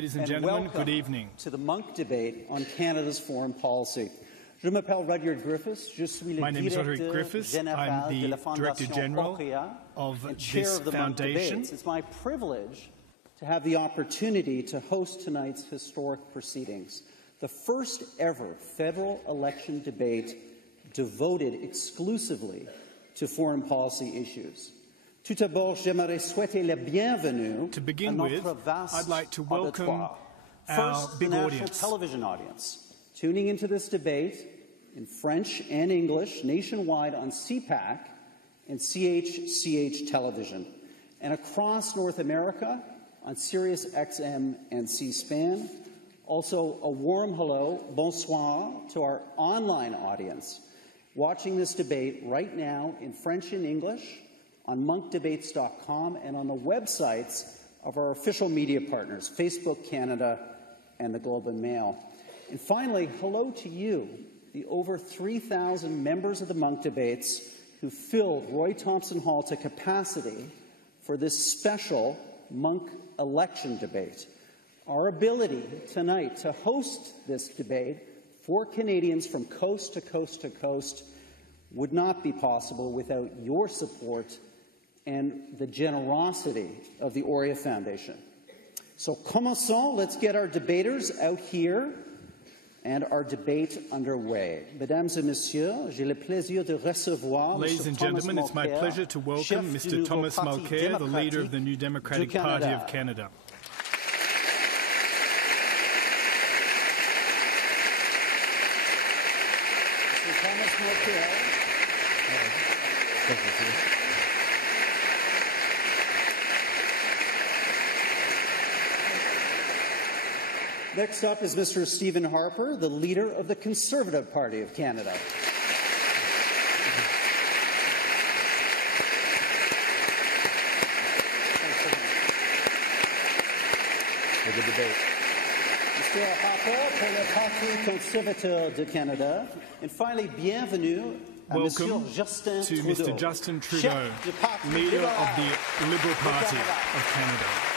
Ladies and gentlemen, good evening. To the Munk debate on Canada's foreign policy. Je m'appelle Rudyard Griffiths. Je suis le My name is Rudyard Griffiths. I'm the Director General of this foundation. It's my privilege to have the opportunity to host tonight's historic proceedings, the first ever federal election debate devoted exclusively to foreign policy issues. Tout d'abord, j'aimerais souhaiter la bienvenue to begin with, I'd like to welcome our big audience. Television audience tuning into this debate in French and English nationwide on CPAC and CHCH television, and across North America on Sirius XM and C-SPAN. Also, a warm hello, bonsoir, to our online audience watching this debate right now in French and English on monkdebates.com and on the websites of our official media partners, Facebook Canada and the Globe and Mail. And finally, hello to you, the over 3,000 members of the Munk Debates who filled Roy Thompson Hall to capacity for this special Munk election debate. Our ability tonight to host this debate for Canadians from coast to coast to coast would not be possible without your support and the generosity of the Aurea Foundation. So commençons, let's get our debaters out here and our debate underway. Mesdames et messieurs, j'ai le plaisir de recevoir Ladies and gentlemen, it's my pleasure to welcome Mr. Thomas Mulcair, the leader of the New Democratic Party of Canada. Mr. Thomas Mulcair. Next up is Mr. Stephen Harper, the leader of the Conservative Party of Canada. Good debate. Mr. Harper pour le Parti conservateur de Canada. And finally, bienvenue à Welcome Monsieur Justin to Trudeau, Mr. Justin Trudeau, Parti leader libéral of the Liberal Party of Canada.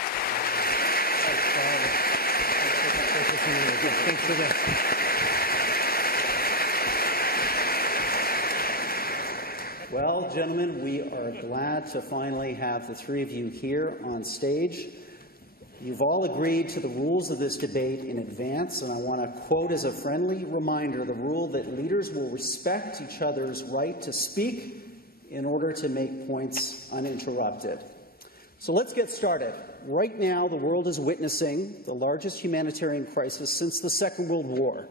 Well, gentlemen, we are glad to finally have the three of you here on stage. You've all agreed to the rules of this debate in advance, and I want to quote as a friendly reminder the rule that leaders will respect each other's right to speak in order to make points uninterrupted. So let's get started. Right now, the world is witnessing the largest humanitarian crisis since the Second World War,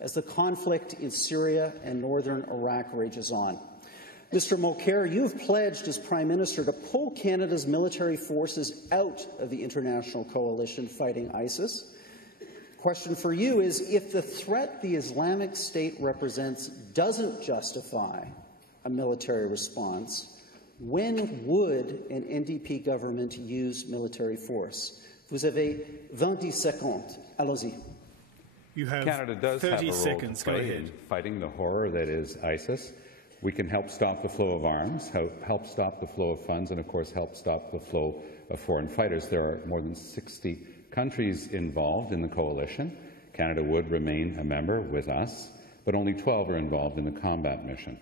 as the conflict in Syria and northern Iraq rages on. Mr. Mulcair, you have pledged as Prime Minister to pull Canada's military forces out of the international coalition fighting ISIS. Question for you is, if the threat the Islamic State represents doesn't justify a military response, when would an NDP government use military force? Vous avez 20 secondes. Allons-y. You have Canada does 30 have a role seconds. to Go play ahead. in fighting the horror that is ISIS. We can help stop the flow of arms, help stop the flow of funds, and of course help stop the flow of foreign fighters. There are more than 60 countries involved in the coalition. Canada would remain a member with us, but only 12 are involved in the combat mission.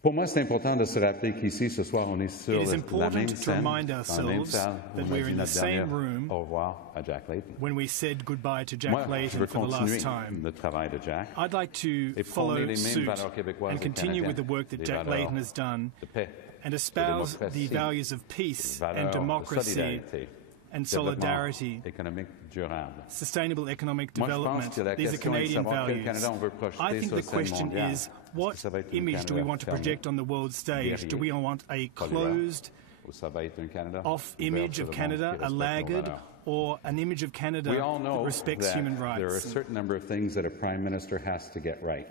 Pour moi, c'est important de se rappeler qu'ici, ce soir, on est sur It is la important même to scène, remind dans la même ourselves salle, that où on a we're dit in the notre same dernier room au revoir à Jack Layton. when we said goodbye to Jack Moi, je Layton veux for the last continuer time. le travail de Jack. I'd like to Et prôner follow les mêmes suit valeurs québécoises and et continue with the canadiennes, work that des Jack valeurs Layton has done de paix, and espouse de the démocratie, values of peace and valeurs de democracy solidarité, and développement solidarity, économique durable. sustainable economic Moi, je development. pense que la These are question est de Canadian savoir quel values. Canada on veut projeter I think sur the la scène question mondiale. is, Est-ce what que ça va être un image do we Canada want to fermé, project on the world stage? Do we guerrier, want a pollueur, closed ou ça va être un Canada off ouvert image sur of le monde Canada, qui a respecte nos laggard, valeurs? or an image of Canada We all that know respects that human there are a rights? certain number of things that a Prime Minister has to get right.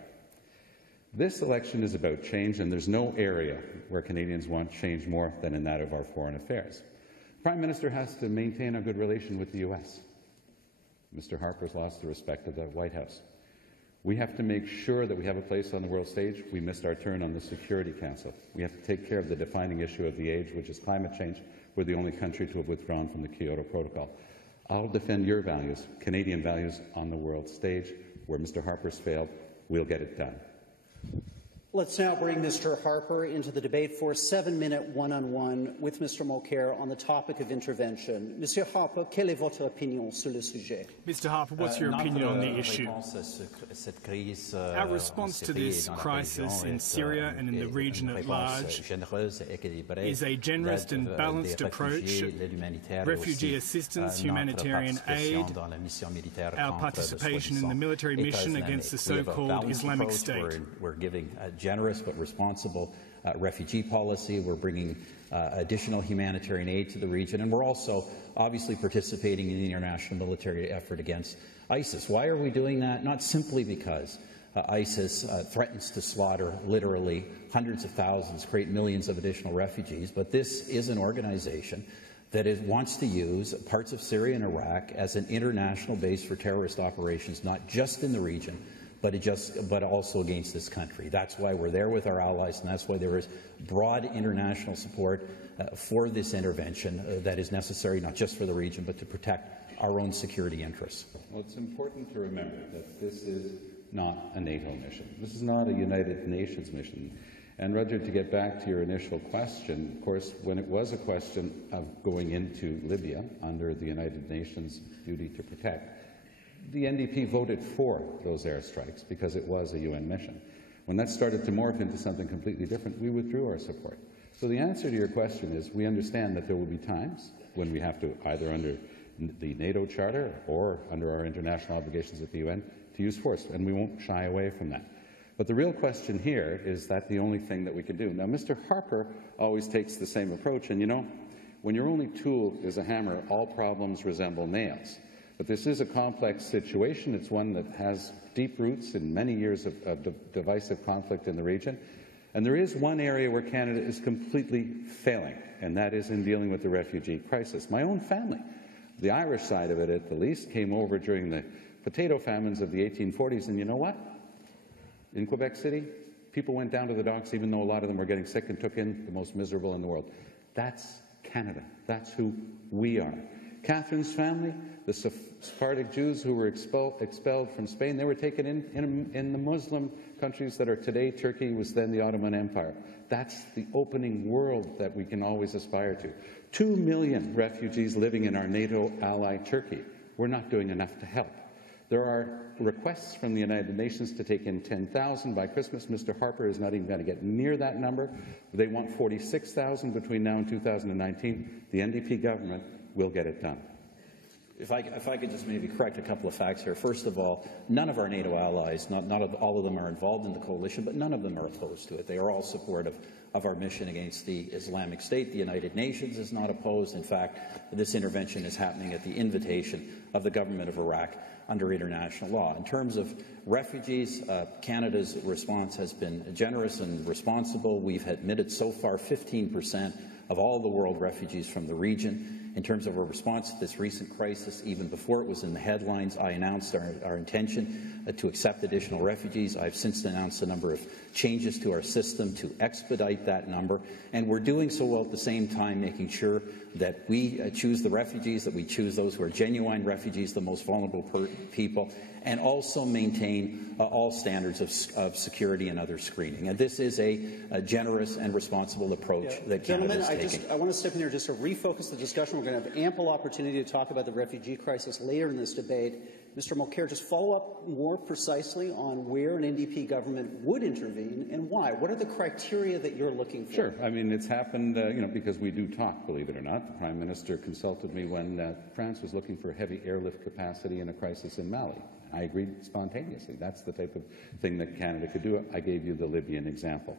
This election is about change, and there's no area where Canadians want change more than in that of our foreign affairs. The Prime Minister has to maintain a good relation with the U.S. Mr. Harper's lost the respect of the White House. We have to make sure that we have a place on the world stage. We missed our turn on the Security Council. We have to take care of the defining issue of the age, which is climate change. We're the only country to have withdrawn from the Kyoto Protocol. I'll defend your values, Canadian values, on the world stage. Where Mr. Harper's failed, we'll get it done. Let's now bring Mr. Harper into the debate for a 7-minute one-on-one with Mr. Mulcair on the topic of intervention. Mr. Harper, quelle est votre opinion sur le sujet? Mr. Harper, what's your opinion on the issue? Our response to this crisis in Syria and in the region at large is a generous and balanced approach, refugee assistance, humanitarian aid, our participation in the military mission against the so-called Islamic State. We're giving generous but responsible refugee policy. We're bringing additional humanitarian aid to the region, and we're also obviously participating in the international military effort against ISIS. Why are we doing that? Not simply because ISIS threatens to slaughter literally hundreds of thousands, create millions of additional refugees, but this is an organization that wants to use parts of Syria and Iraq as an international base for terrorist operations, not just in the region, but also against this country. That's why we're there with our allies, and that's why there is broad international support for this intervention that is necessary not just for the region, but to protect our own security interests. Well, it's important to remember that this is not a NATO mission. This is not a United Nations mission. And, Roger, to get back to your initial question, of course, when it was a question of going into Libya under the United Nations duty to protect, the NDP voted for those airstrikes because it was a UN mission. When that started to morph into something completely different, we withdrew our support. So the answer to your question is we understand that there will be times when we have to, either under the NATO Charter or under our international obligations at the UN, to use force, and we won't shy away from that. But the real question here is that the only thing that we can do. Now, Mr. Harper always takes the same approach, and you know, when your only tool is a hammer, all problems resemble nails. But this is a complex situation. It's one that has deep roots in many years of divisive conflict in the region. And there is one area where Canada is completely failing, and that is in dealing with the refugee crisis. My own family, the Irish side of it at the least, came over during the potato famines of the 1840s, and you know what? In Quebec City, people went down to the docks even though a lot of them were getting sick and took in the most miserable in the world. That's Canada. That's who we are. Catherine's family, the Sephardic Jews who were expelled from Spain, they were taken in the Muslim countries that are today Turkey, was then the Ottoman Empire. That's the opening world that we can always aspire to. 2 million refugees living in our NATO ally Turkey. We're not doing enough to help. There are requests from the United Nations to take in 10,000 by Christmas. Mr. Harper is not even going to get near that number. They want 46,000 between now and 2019. The NDP government will get it done. If I could just maybe correct a couple of facts here. First of all, none of our NATO allies, not all of them are involved in the coalition, but none of them are opposed to it. They are all supportive of our mission against the Islamic State. The United Nations is not opposed. In fact, this intervention is happening at the invitation of the government of Iraq under international law. In terms of refugees, Canada's response has been generous and responsible. We've admitted so far 15% of all the world refugees from the region. In terms of our response to this recent crisis, even before it was in the headlines, I announced our intention to accept additional refugees. I've since announced a number of changes to our system to expedite that number, and we're doing so while at the same time making sure that we choose the refugees, that we choose those who are genuine refugees, the most vulnerable people, and also maintain all standards of security and other screening. And this is a generous and responsible approach that Canada is taking. I want to step in here just to refocus the discussion. We're going to have ample opportunity to talk about the refugee crisis later in this debate. Mr. Mulcair, just follow up more precisely on where an NDP government would intervene and why. What are the criteria that you're looking for? Sure. I mean, it's happened, because we do talk, believe it or not. The Prime Minister consulted me when France was looking for heavy airlift capacity in a crisis in Mali. I agreed spontaneously. That's the type of thing that Canada could do. I gave you the Libyan example.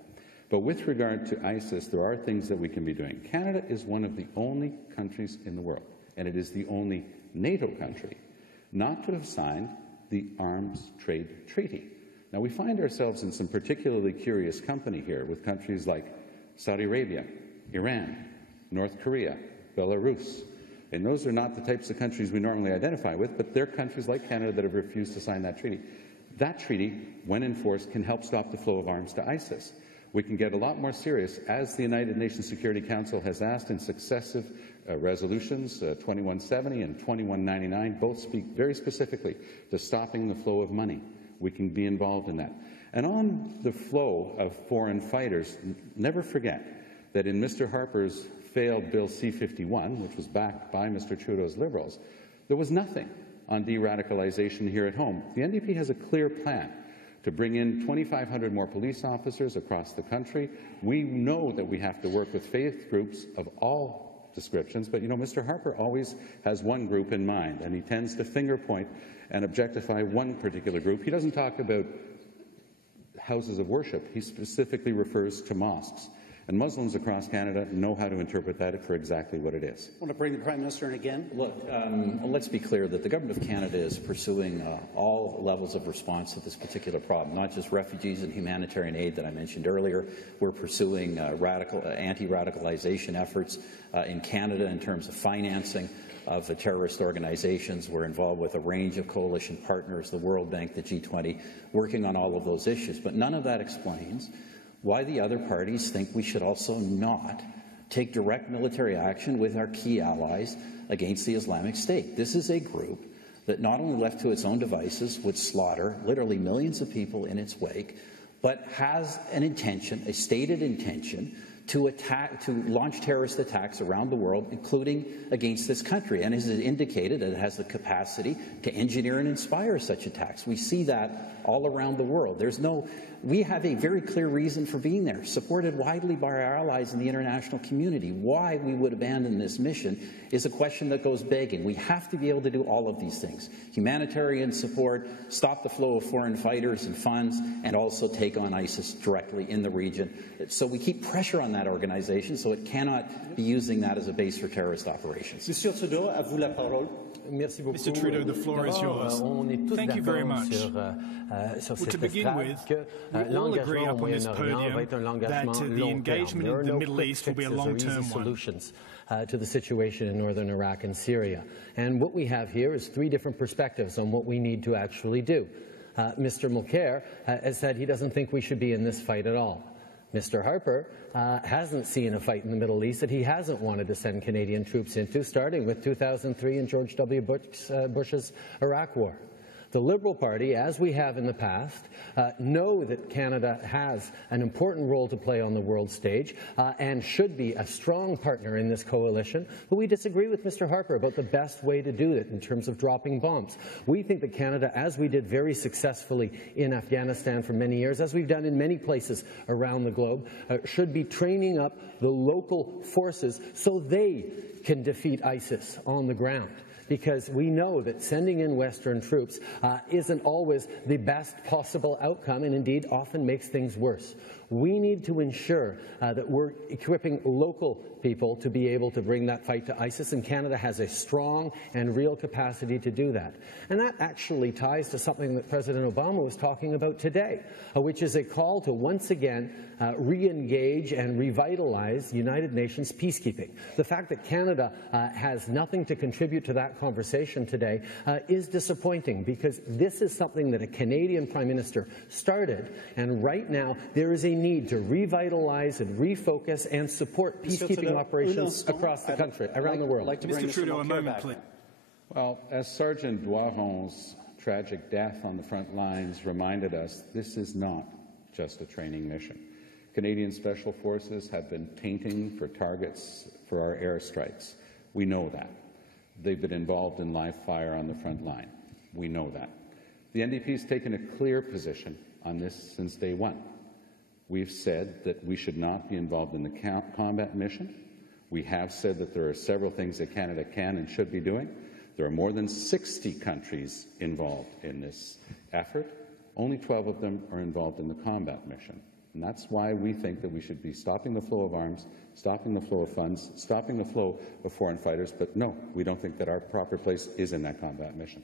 But with regard to ISIS, there are things that we can be doing. Canada is one of the only countries in the world, and it is the only NATO country not to have signed the Arms Trade Treaty. Now, we find ourselves in some particularly curious company here with countries like Saudi Arabia, Iran, North Korea, Belarus. And those are not the types of countries we normally identify with, but they're countries like Canada that have refused to sign that treaty. That treaty, when enforced, can help stop the flow of arms to ISIS. We can get a lot more serious, as the United Nations Security Council has asked in successive resolutions, 2170 and 2199, both speak very specifically to stopping the flow of money. We can be involved in that. And on the flow of foreign fighters, never forget that in Mr. Harper's failed Bill C-51, which was backed by Mr. Trudeau's Liberals, there was nothing on de-radicalization here at home. The NDP has a clear plan to bring in 2,500 more police officers across the country. We know that we have to work with faith groups of all descriptions, but, you know, Mr. Harper always has one group in mind, and he tends to finger point and objectify one particular group. He doesn't talk about houses of worship. He specifically refers to mosques. And Muslims across Canada know how to interpret that for exactly what it is. I want to bring the Prime Minister in again. Look, let's be clear that the Government of Canada is pursuing all levels of response to this particular problem, not just refugees and humanitarian aid that I mentioned earlier. We're pursuing anti-radicalization efforts in Canada in terms of financing of the terrorist organizations. We're involved with a range of coalition partners, the World Bank, the G20, working on all of those issues. But none of that explains why the other parties think we should also not take direct military action with our key allies against the Islamic State. This is a group that not only left to its own devices would slaughter literally millions of people in its wake, but has an intention, a stated intention, to launch terrorist attacks around the world, including against this country, and has indicated that it has the capacity to engineer and inspire such attacks. We see that all around the world. We have a very clear reason for being there, supported widely by our allies in the international community. Why we would abandon this mission is a question that goes begging. We have to be able to do all of these things: humanitarian support, stop the flow of foreign fighters and funds, and also take on ISIS directly in the region. So we keep pressure on that organization so it cannot be using that as a base for terrorist operations. Monsieur Trudeau, à vous la parole. Merci beaucoup. Mr. Trudeau, the floor is yours. Thank you very much. To begin with, we all agree up on this podium that the engagement in the Middle East will be a long-term one. To the situation in northern Iraq and Syria. And what we have here is three different perspectives on what we need to actually do. Mr. Mulcair has said he doesn't think we should be in this fight at all. Mr. Harper hasn't seen a fight in the Middle East that he hasn't wanted to send Canadian troops into, starting with 2003 and George W. Bush's Iraq War. The Liberal Party, as we have in the past, know that Canada has an important role to play on the world stage and should be a strong partner in this coalition, but we disagree with Mr. Harper about the best way to do it in terms of dropping bombs. We think that Canada, as we did very successfully in Afghanistan for many years, as we've done in many places around the globe, should be training up the local forces so they can defeat ISIS on the ground. Because we know that sending in Western troops isn't always the best possible outcome, and indeed often makes things worse. We need to ensure that we're equipping local people to be able to bring that fight to ISIS, and Canada has a strong and real capacity to do that. And that actually ties to something that President Obama was talking about today, which is a call to once again re-engage and revitalize United Nations peacekeeping. The fact that Canada has nothing to contribute to that conversation today is disappointing, because this is something that a Canadian Prime Minister started, and right now there is a need to revitalize and refocus and support peacekeeping operations across the country, around the world. Mr. Trudeau, a moment, please. Well, as Sergeant Doiron's tragic death on the front lines reminded us, this is not just a training mission. Canadian Special Forces have been painting for targets for our airstrikes. We know that. They've been involved in live fire on the front line. We know that. The NDP has taken a clear position on this since day one. We've said that we should not be involved in the combat mission. We have said that there are several things that Canada can and should be doing. There are more than 60 countries involved in this effort. Only 12 of them are involved in the combat mission. And that's why we think that we should be stopping the flow of arms, stopping the flow of funds, stopping the flow of foreign fighters. But no, we don't think that our proper place is in that combat mission.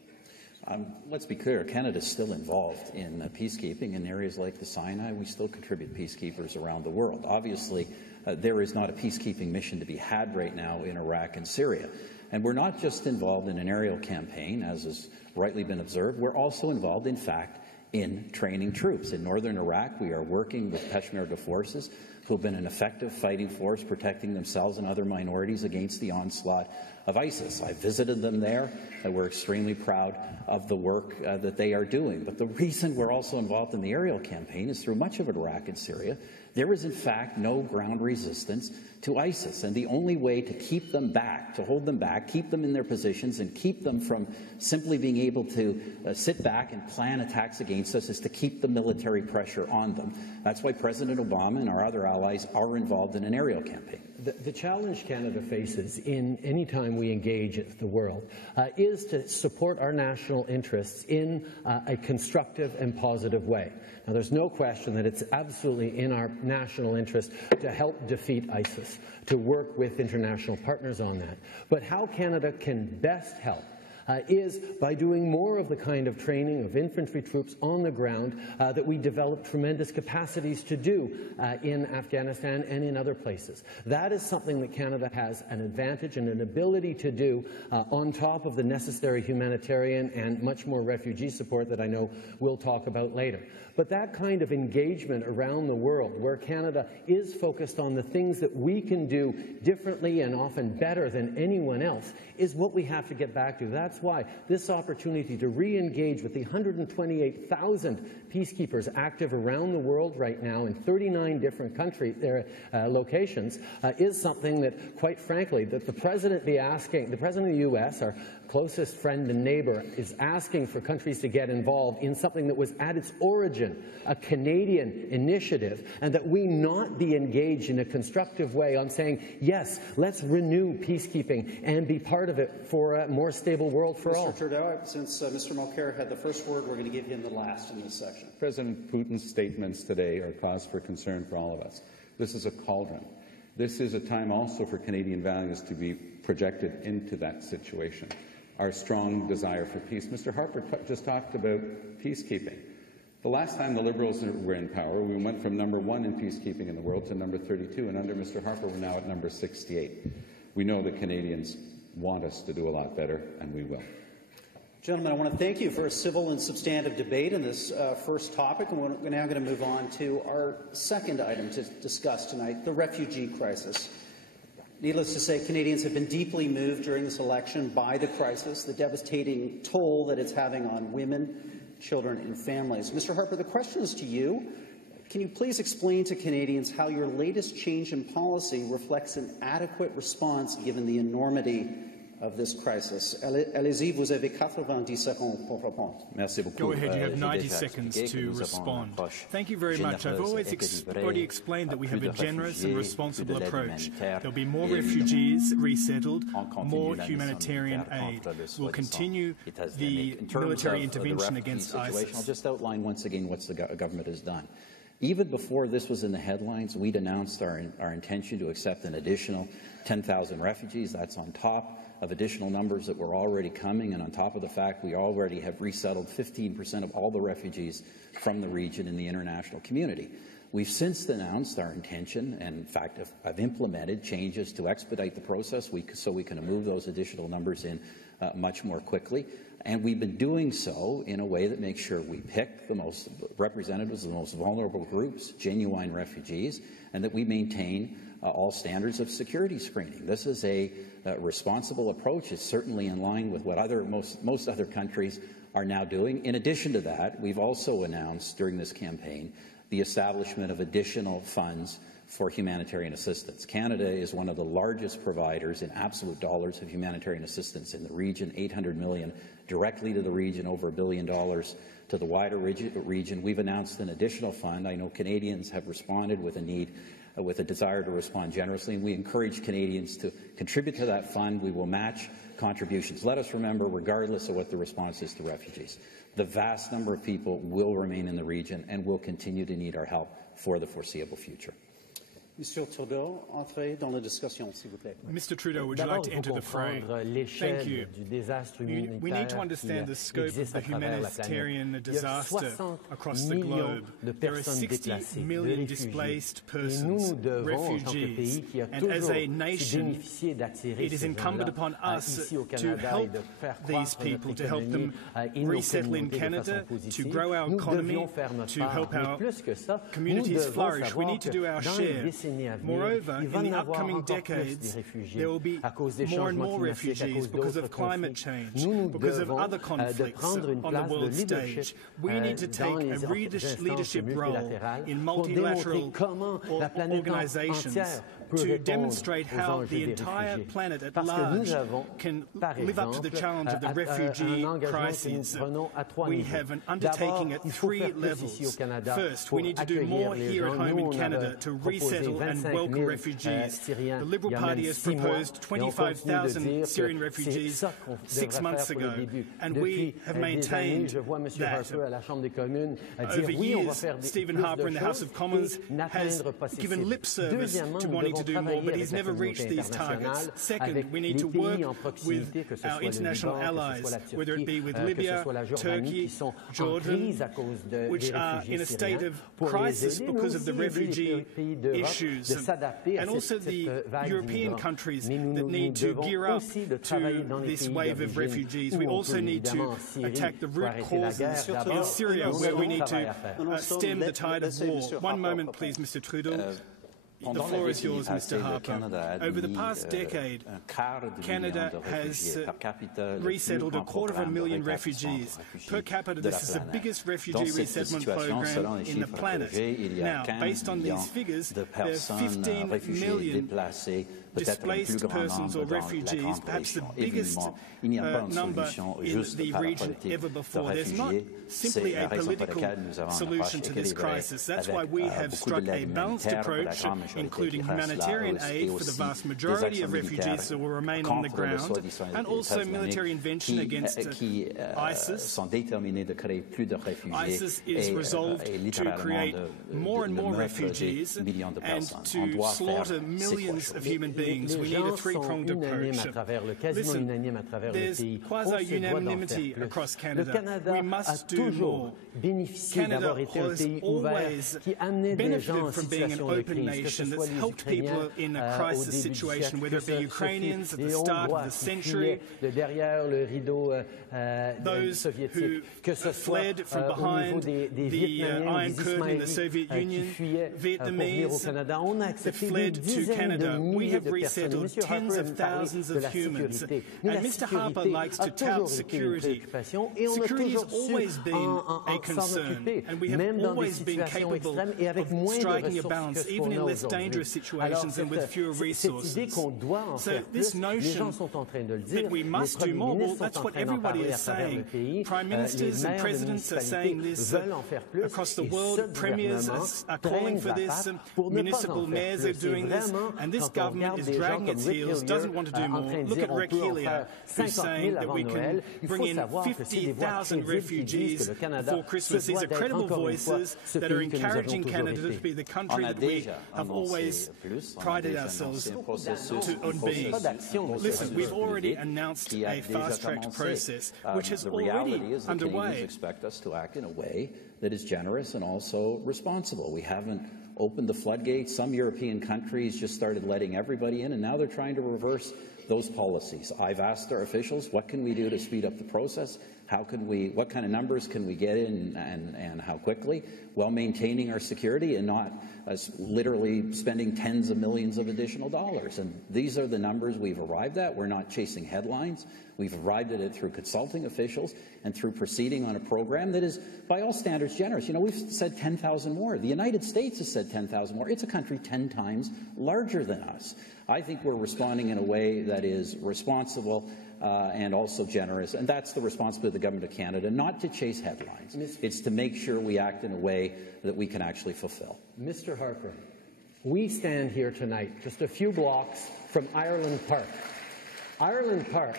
Let's be clear, Canada is still involved in peacekeeping in areas like the Sinai. We still contribute peacekeepers around the world. Obviously, there is not a peacekeeping mission to be had right now in Iraq and Syria. And we're not just involved in an aerial campaign, as has rightly been observed. We're also involved, in fact, in training troops. In northern Iraq, we are working with Peshmerga forces who have been an effective fighting force protecting themselves and other minorities against the onslaught of ISIS. I visited them there, and we're extremely proud of the work that they are doing. But the reason we're also involved in the aerial campaign is through much of Iraq and Syria, there is in fact no ground resistance to ISIS, and the only way to keep them back, to hold them back, keep them in their positions, and keep them from simply being able to sit back and plan attacks against us is to keep the military pressure on them. That's why President Obama and our other allies are involved in an aerial campaign. The challenge Canada faces in any time we engage with the world is to support our national interests in a constructive and positive way. Now, there's no question that it's absolutely in our national interest to help defeat ISIS, to work with international partners on that. But how Canada can best help is by doing more of the kind of training of infantry troops on the ground that we develop tremendous capacities to do in Afghanistan and in other places. That is something that Canada has an advantage and an ability to do on top of the necessary humanitarian and much more refugee support that I know we'll talk about later. But that kind of engagement around the world, where Canada is focused on the things that we can do differently and often better than anyone else, is what we have to get back to. That's why this opportunity to re-engage with the 128,000 peacekeepers active around the world right now in 39 different locations is something that, quite frankly, that the President of the U.S., our closest friend and neighbor, is asking for countries to get involved in something that was at its origin a Canadian initiative, and that we not be engaged in a constructive way on saying, yes, let's renew peacekeeping and be part of it for a more stable world for all. Mr. Trudeau, since Mr. Mulcair had the first word, we're going to give him the last in this section. President Putin's statements today are cause for concern for all of us. This is a cauldron. This is a time also for Canadian values to be projected into that situation. Our strong desire for peace. Mr. Harper just talked about peacekeeping. The last time the Liberals were in power, we went from number 1 in peacekeeping in the world to number 32, and under Mr. Harper, we're now at number 68. We know that Canadians want us to do a lot better, and we will. Gentlemen, I want to thank you for a civil and substantive debate in this first topic, and we're now going to move on to our second item to discuss tonight, the refugee crisis. Needless to say, Canadians have been deeply moved during this election by the crisis, the devastating toll that it's having on women, children and families. Mr. Harper, the question is to you. Can you please explain to Canadians how your latest change in policy reflects an adequate response given the enormity of this crisis? Allez-y, vous avez 90 secondes pour répondre. Merci beaucoup. Go ahead, you have 90 seconds to respond. Thank you very much. I've already explained that we have a generous and responsible approach. There'll be more refugees resettled, more humanitarian aid. We'll continue the military intervention against ISIS. I'll just outline once again what the government has done. Even before this was in the headlines, we'd announced our intention to accept an additional 10,000 refugees. That's on top of additional numbers that were already coming, and on top of the fact we already have resettled 15% of all the refugees from the region in the international community. We've since announced our intention, and in fact have implemented changes to expedite the process so we can move those additional numbers in much more quickly. And we've been doing so in a way that makes sure we pick the most representatives of the most vulnerable groups, genuine refugees, and that we maintain all standards of security screening. This is a responsible approach. It's certainly in line with what most other countries are now doing. In addition to that, we've also announced during this campaign the establishment of additional funds for humanitarian assistance. Canada is one of the largest providers in absolute dollars of humanitarian assistance in the region, $800 million directly to the region, over $1 billion to the wider region. We've announced an additional fund. I know Canadians have responded with a need, with a desire to respond generously, and we encourage Canadians to contribute to that fund. We will match contributions. Let us remember, regardless of what the response is to refugees, the vast number of people will remain in the region and will continue to need our help for the foreseeable future. Monsieur Trudeau, entrez dans la discussion, s'il vous plaît. Mr. Trudeau, would you like to enter the fray? Thank you. We need to understand the scope of the humanitarian disaster across the globe. There are 60 million displaced persons, refugees, and as a nation, it is incumbent upon us to help these people, to help them resettle in Canada, to grow our economy, to help our communities flourish. We need to do our share. Moreover, in the upcoming decades, there will be more and more refugees because of climate change, because of other conflicts on the world stage. We need to take a leadership role in multilateral organizations to demonstrate how the entire planet at large can live up to the challenge of the refugee crisis. We have an undertaking at 3 levels. First, we need to do more here at home in Canada to resettle and welcome refugees. The Liberal Party has proposed 25,000 Syrian refugees 6 months ago, and we have maintained that. Over years, Stephen Harper in the House of Commons has given lip service to wanting to do more, but he's never reached these targets. Second, we need to work with our international allies, whether it be with Libya, Turkey, Jordan, which are in a state of crisis because of the refugee issues, and also the European countries that need to gear up to this wave of refugees. We also need to attack the root causes in Syria, where we need to stem the tide of war. One moment, please, Mr. Trudeau. The floor is yours, Mr. Harper. Over the past decade, Canada has resettled 250,000 refugees. Per capita, this is the biggest refugee resettlement program in the planet. Now, based on these figures, there are 15 million displaced persons or refugees, perhaps the biggest number in the region ever before. There's not simply a political solution to this crisis. That's why we have struck a balanced approach, including humanitarian aid for the vast majority of refugees that will remain on the ground, and also military intervention against ISIS. ISIS is resolved to create more and more refugees and to slaughter millions of human beings. We need a three-pronged approach. Listen, there's quasi-unanimity across Canada. We must do more. Canada has always benefited from being an open nation that's helped people in a crisis situation, whether it be Ukrainians at the start of the century, those who fled from behind the Iron Curtain in the Soviet Union, Vietnamese that fled to Canada. We have resettled tens of thousands of humans. And Mr. Harper likes to tout security. Security has always been a concern, and we have always been capable of striking a balance, even in less dangerous situations and with fewer resources. So this notion that we must do more, well, that's what everybody is saying. Prime ministers and presidents are saying this across the world. Premiers are calling for this. Municipal mayors are doing this. And this government is dragging its heels, doesn't want to do more. Look at Rex Helia, who's saying that we can bring in 50,000 refugees before Christmas. These are credible voices that are encouraging Canada to be the country that we have always prided ourselves on being. Listen, we've already announced a fast-tracked process, which is already underway. Expect us to act in a way that is generous and also responsible. We haven't opened the floodgates. Some European countries just started letting everybody in, and now they're trying to reverse those policies. I've asked our officials, what can we do to speed up the process? What kind of numbers can we get in and how quickly, while maintaining our security and not literally spending tens of millions of additional dollars? And these are the numbers we've arrived at. We're not chasing headlines. We've arrived at it through consulting officials and through proceeding on a program that is, by all standards, generous. You know, we've said 10,000 more. The United States has said 10,000 more. It's a country 10 times larger than us. I think we're responding in a way that is responsible and also generous, and that's the responsibility of the Government of Canada, not to chase headlines. It's to make sure we act in a way that we can actually fulfill. Mr. Harper, we stand here tonight just a few blocks from Ireland Park. Ireland Park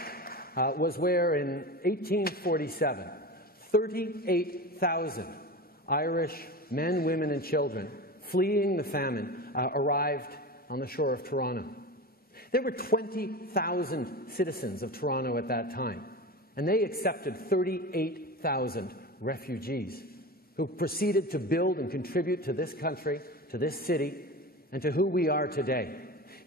was where in 1847, 38,000 Irish men, women and children fleeing the famine, arrived on the shore of Toronto. There were 20,000 citizens of Toronto at that time, and they accepted 38,000 refugees who proceeded to build and contribute to this country, to this city, and to who we are today.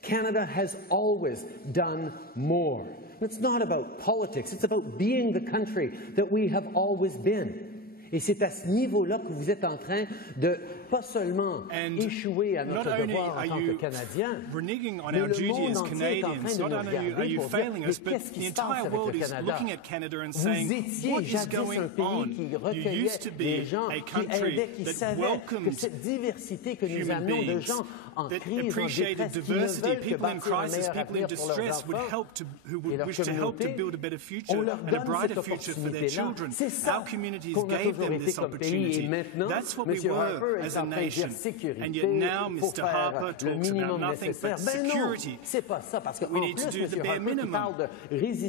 Canada has always done more. It's not about politics, it's about being the country that we have always been. Et c'est à ce niveau-là que vous êtes en train de pas seulement échouer à notre devoir en tant que Canadiens, reneging on our duty as Canadians. Not only are you failing us, but the entire world is looking at Canada and saying, what is going on? You used to be a country that welcomed human beings, that appreciated diversity, people in crisis, people in distress, who would wish to help to build a better future and a brighter future for their children. Our communities gave them this opportunity. That's what we were as a nation. And yet now Mr. Harper talks about nothing but security. We need to do the bare minimum. But he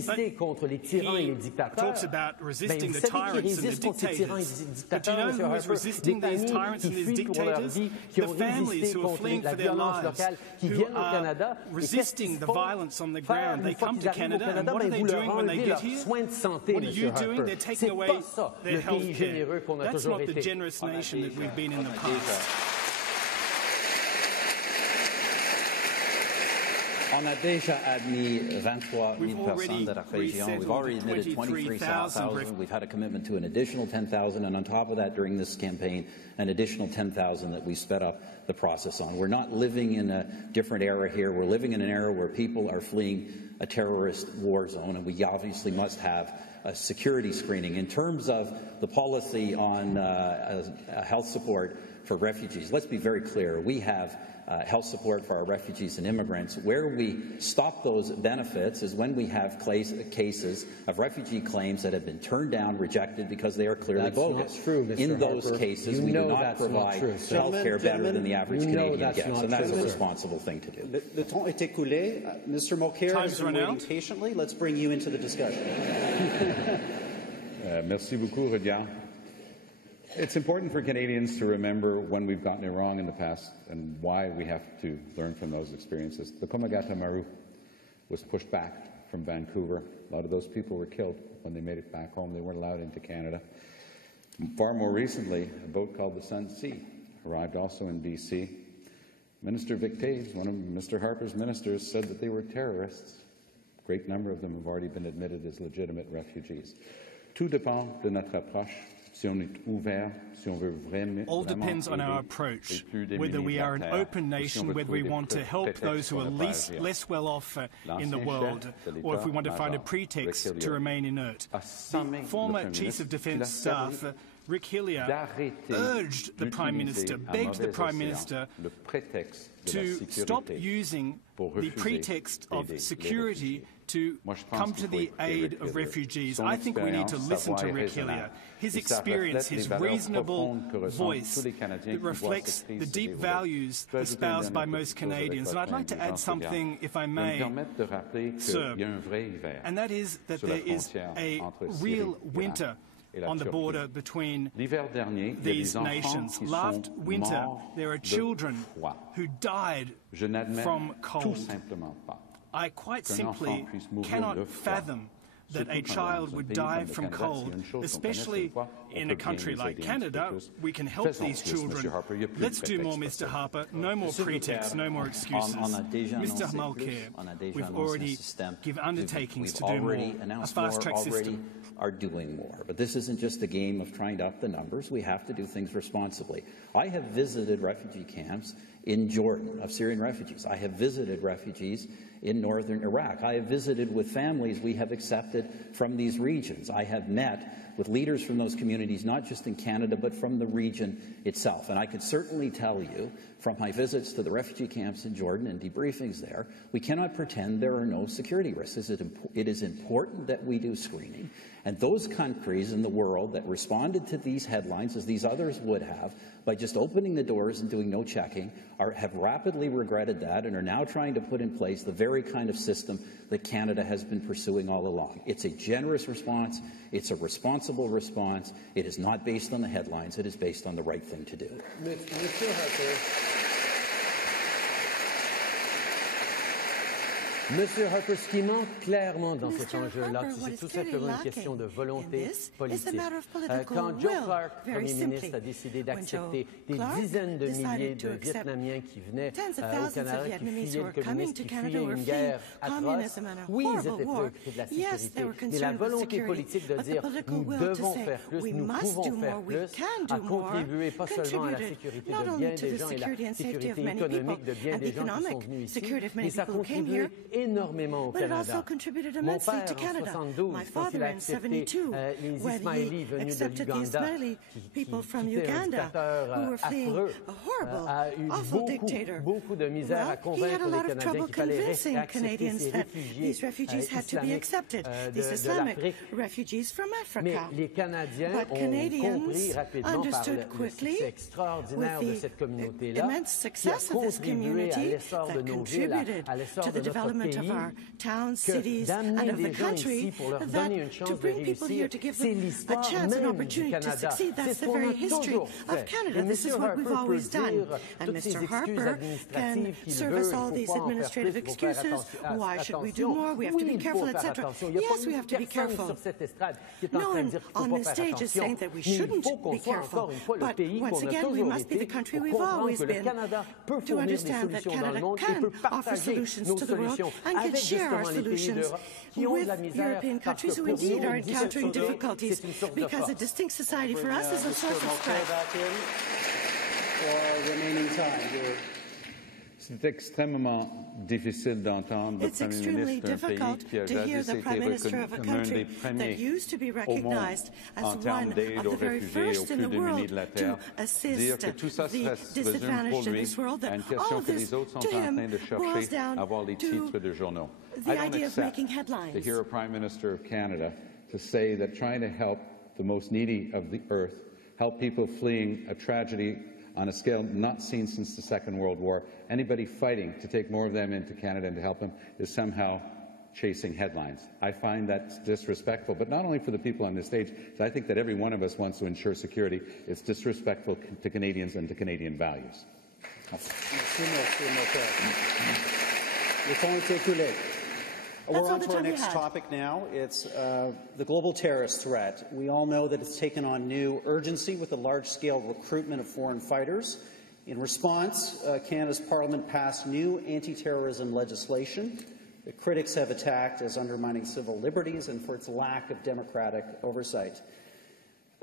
talks about resisting the tyrants and the dictators. But do you know who is resisting these tyrants and these dictators? The families who are fleeing for their lives, who are resisting the violence on the ground. They come to Canada, and what are they doing when they get here? What are you doing? They're taking away their health care. That's not the generous nation that we've been in the past. On a déjà admis 23,000 personnes de la région. We've already admitted 23,000. We've had a commitment to an additional 10,000, and on top of that, during this campaign, an additional 10,000 that we sped up the process on. We're not living in a different era here. We're living in an era where people are fleeing a terrorist war zone, and we obviously must have a security screening. In terms of the policy on health support for refugees, let's be very clear. We have health support for our refugees and immigrants. Where we stop those benefits is when we have cases of refugee claims that have been turned down, rejected because they are clearly bogus. Not true, Mr. In those Harper. cases, we do not provide health care better than the average Canadian gets, and that's a responsible thing to do. Le temps est écoulé. Mr. Mulcair has been waiting patiently. Let's bring you into the discussion. Merci beaucoup, Rudyard. It's important for Canadians to remember when we've gotten it wrong in the past and why we have to learn from those experiences. The Komagata Maru was pushed back from Vancouver. A lot of those people were killed when they made it back home. They weren't allowed into Canada. Far more recently, a boat called the Sun Sea arrived also in BC. Minister Vic Taves, one of Mr. Harper's ministers, said that they were terrorists. A great number of them have already been admitted as legitimate refugees. Tout dépend de notre approche. All depends on our approach, whether we are an open nation, whether we want to help those who are less well off in the world, or if we want to find a pretext to remain inert. The former Chief of Defence Staff, Rick Hillier, urged the Prime Minister, begged the Prime Minister to stop using the pretext of security to come to the aid of refugees. I think we need to listen to Rick Hillier. His experience, his reasonable voice that reflects the deep values espoused by most Canadians. And I'd like to add something, if I may, sir, and that is that there is a real winter on the border between these nations. Last winter, there are children who died from cold. I quite simply cannot fathom that a child would die from cold, especially in a country like Canada. We can help these children. Let's do more, Mr. Harper. No more pretexts, no more excuses. Mr. Mulcair, we've already given undertakings to do more. A fast-track system. Are doing more. But this isn't just a game of trying to up the numbers. We have to do things responsibly. I have visited refugee camps in Jordan of Syrian refugees. I have visited refugees in northern Iraq. I have visited with families we have accepted from these regions. I have met with leaders from those communities, not just in Canada, but from the region itself. And I can certainly tell you from my visits to the refugee camps in Jordan and debriefings there, we cannot pretend there are no security risks. It is important that we do screening. And those countries in the world that responded to these headlines, as these others would have, by just opening the doors and doing no checking, have rapidly regretted that and are now trying to put in place the very kind of system that Canada has been pursuing all along. It's a generous response. It's a responsible response. It is not based on the headlines. It is based on the right thing to do. Monsieur Harper. Monsieur Harper, ce qui manque clairement dans cet enjeu-là, c'est tout simplement une question de volonté politique. Quand Joe Clark, Premier ministre, a décidé d'accepter des dizaines de milliers de Vietnamiens qui venaient au Canada, qui fuyaient le communisme, qui fuyaient une guerre atroce, oui, ils étaient préoccupés de la sécurité. Mais la volonté politique de dire nous devons faire plus, nous pouvons faire plus, a contribué pas seulement à la sécurité de bien des gens et la sécurité économique de bien des gens qui sont venus ici, mais ça a contribué énormément au Canada. Mon père, en 72, quand il a accepté les Ismaélis venus de l'Ouganda, qui quittaient un dictateur affreux, a eu beaucoup de misère à convaincre les Canadiens qu'il fallait accepter ces réfugiés islamiques de l'Afrique. Mais les Canadiens ont compris rapidement par le succès extraordinaire de cette communauté-là, qui a contribué à l'essor de nos villes, à l'essor de notre pays, que d'amener des gens ici pour leur donner une chance de réussir, c'est l'histoire même du Canada. C'est ce qu'on a toujours fait. Et M. Harper peut dire toutes ces excuses administratives qu'il veut, il ne faut pas en faire plus, il faut faire attention. Oui, il faut faire attention. Il n'y a pas personne sur cette estrade qui est en train de dire qu'il ne faut pas faire attention. Mais il faut qu'on soit encore une fois le pays qu'on a toujours été pour comprendre que le Canada peut fournir des solutions dans le monde et peut partager nos solutions avec justement les pays d'Europe qui ont de la misère parce que pour nous, une diversité, c'est une source de force. C'est extrêmement difficile d'entendre le Premier ministre d'un pays qui a jadis été reconnu comme un des premiers au monde en termes d'aide aux réfugiés et aux plus démunis de la Terre, dire que tout ça se résume pour lui à une question que les autres sont en train de chercher à avoir les titres de journaux. I don't accept to hear a Prime Minister of Canada to say that trying to help the most needy of the earth, help people fleeing a tragedy on a scale not seen since the Second World War, anybody fighting to take more of them into Canada and to help them is somehow chasing headlines. I find that disrespectful, but not only for the people on this stage, because I think that every one of us wants to ensure security. It's disrespectful to Canadians and to Canadian values. We're on to our next topic now. It's the global terrorist threat. We all know that it's taken on new urgency with the large-scale recruitment of foreign fighters. In response, Canada's Parliament passed new anti-terrorism legislation that critics have attacked as undermining civil liberties and for its lack of democratic oversight.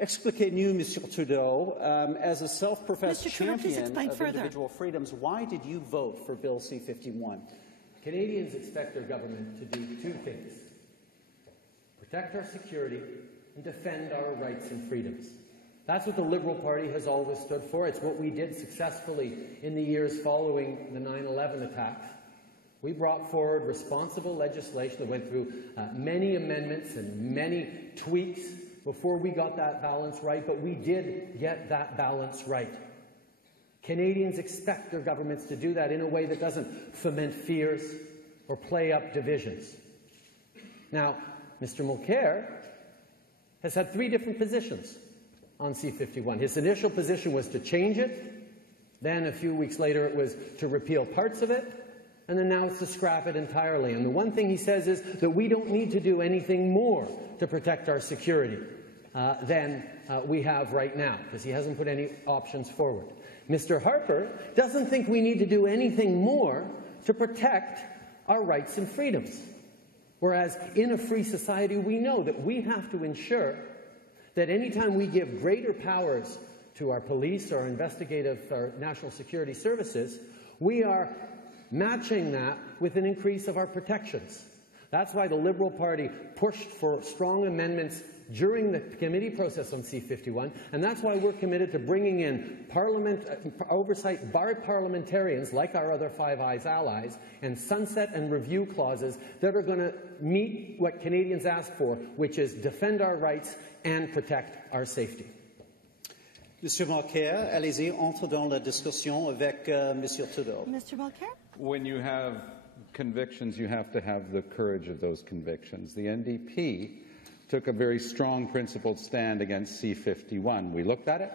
Expliquez-nous, Monsieur Trudeau, as a self-professed champion of individual freedoms, why did you vote for Bill C-51? Canadians expect their government to do two things: protect our security and defend our rights and freedoms. That's what the Liberal Party has always stood for. It's what we did successfully in the years following the 9/11 attacks. We brought forward responsible legislation that went through many amendments and many tweaks before we got that balance right, but we did get that balance right. Canadians expect their governments to do that in a way that doesn't foment fears or play up divisions. Now, Mr. Mulcair has had three different positions on C-51. His initial position was to change it, then a few weeks later it was to repeal parts of it, and then now it's to scrap it entirely. And the one thing he says is that we don't need to do anything more to protect our security than we have right now, because he hasn't put any options forward. Mr. Harper doesn't think we need to do anything more to protect our rights and freedoms. Whereas in a free society, we know that we have to ensure that anytime we give greater powers to our police or investigative or national security services, we are matching that with an increase of our protections. That's why the Liberal Party pushed for strong amendments during the committee process on C-51, and that's why we're committed to bringing in oversight by parliamentarians like our other Five Eyes allies and sunset and review clauses that are going to meet what Canadians ask for, which is defend our rights and protect our safety. Monsieur Mulcair, allez-y, entre dans la discussion avec Monsieur Trudeau. Mr. Mulcair? When you have convictions, you have to have the courage of those convictions. The NDP took a very strong principled stand against C-51. We looked at it.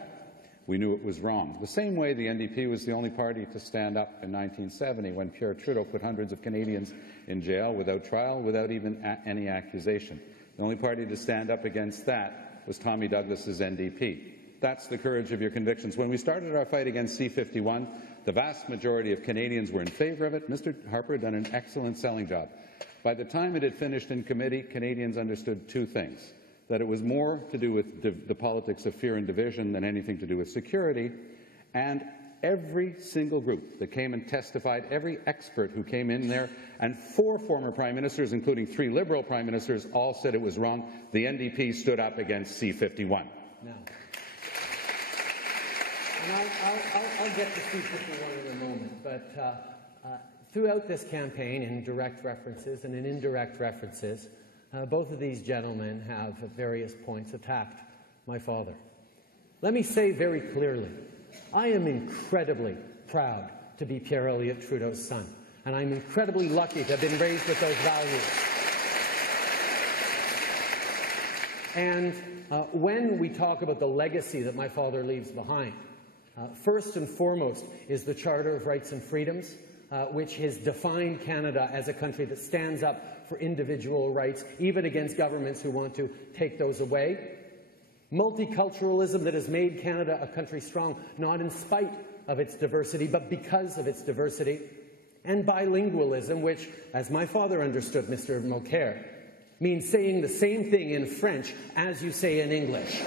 We knew it was wrong. The same way the NDP was the only party to stand up in 1970 when Pierre Trudeau put hundreds of Canadians in jail without trial, without even any accusation. The only party to stand up against that was Tommy Douglas's NDP. That's the courage of your convictions. When we started our fight against C-51, the vast majority of Canadians were in favour of it. Mr. Harper had done an excellent selling job. By the time it had finished in committee, Canadians understood two things: that it was more to do with the politics of fear and division than anything to do with security, and every single group that came and testified, every expert who came in there, and 4 former prime ministers, including 3 Liberal prime ministers, all said it was wrong. The NDP stood up against C-51. Now, and I'll get to C-51 in a moment, but throughout this campaign, in direct references and in indirect references, both of these gentlemen have, at various points, attacked my father. Let me say very clearly, I am incredibly proud to be Pierre Elliott Trudeau's son, and I'm incredibly lucky to have been raised with those values. And when we talk about the legacy that my father leaves behind, first and foremost is the Charter of Rights and Freedoms, which has defined Canada as a country that stands up for individual rights, even against governments who want to take those away. Multiculturalism that has made Canada a country strong, not in spite of its diversity, but because of its diversity. And bilingualism, which, as my father understood, Mr. Mulcair, means saying the same thing in French as you say in English.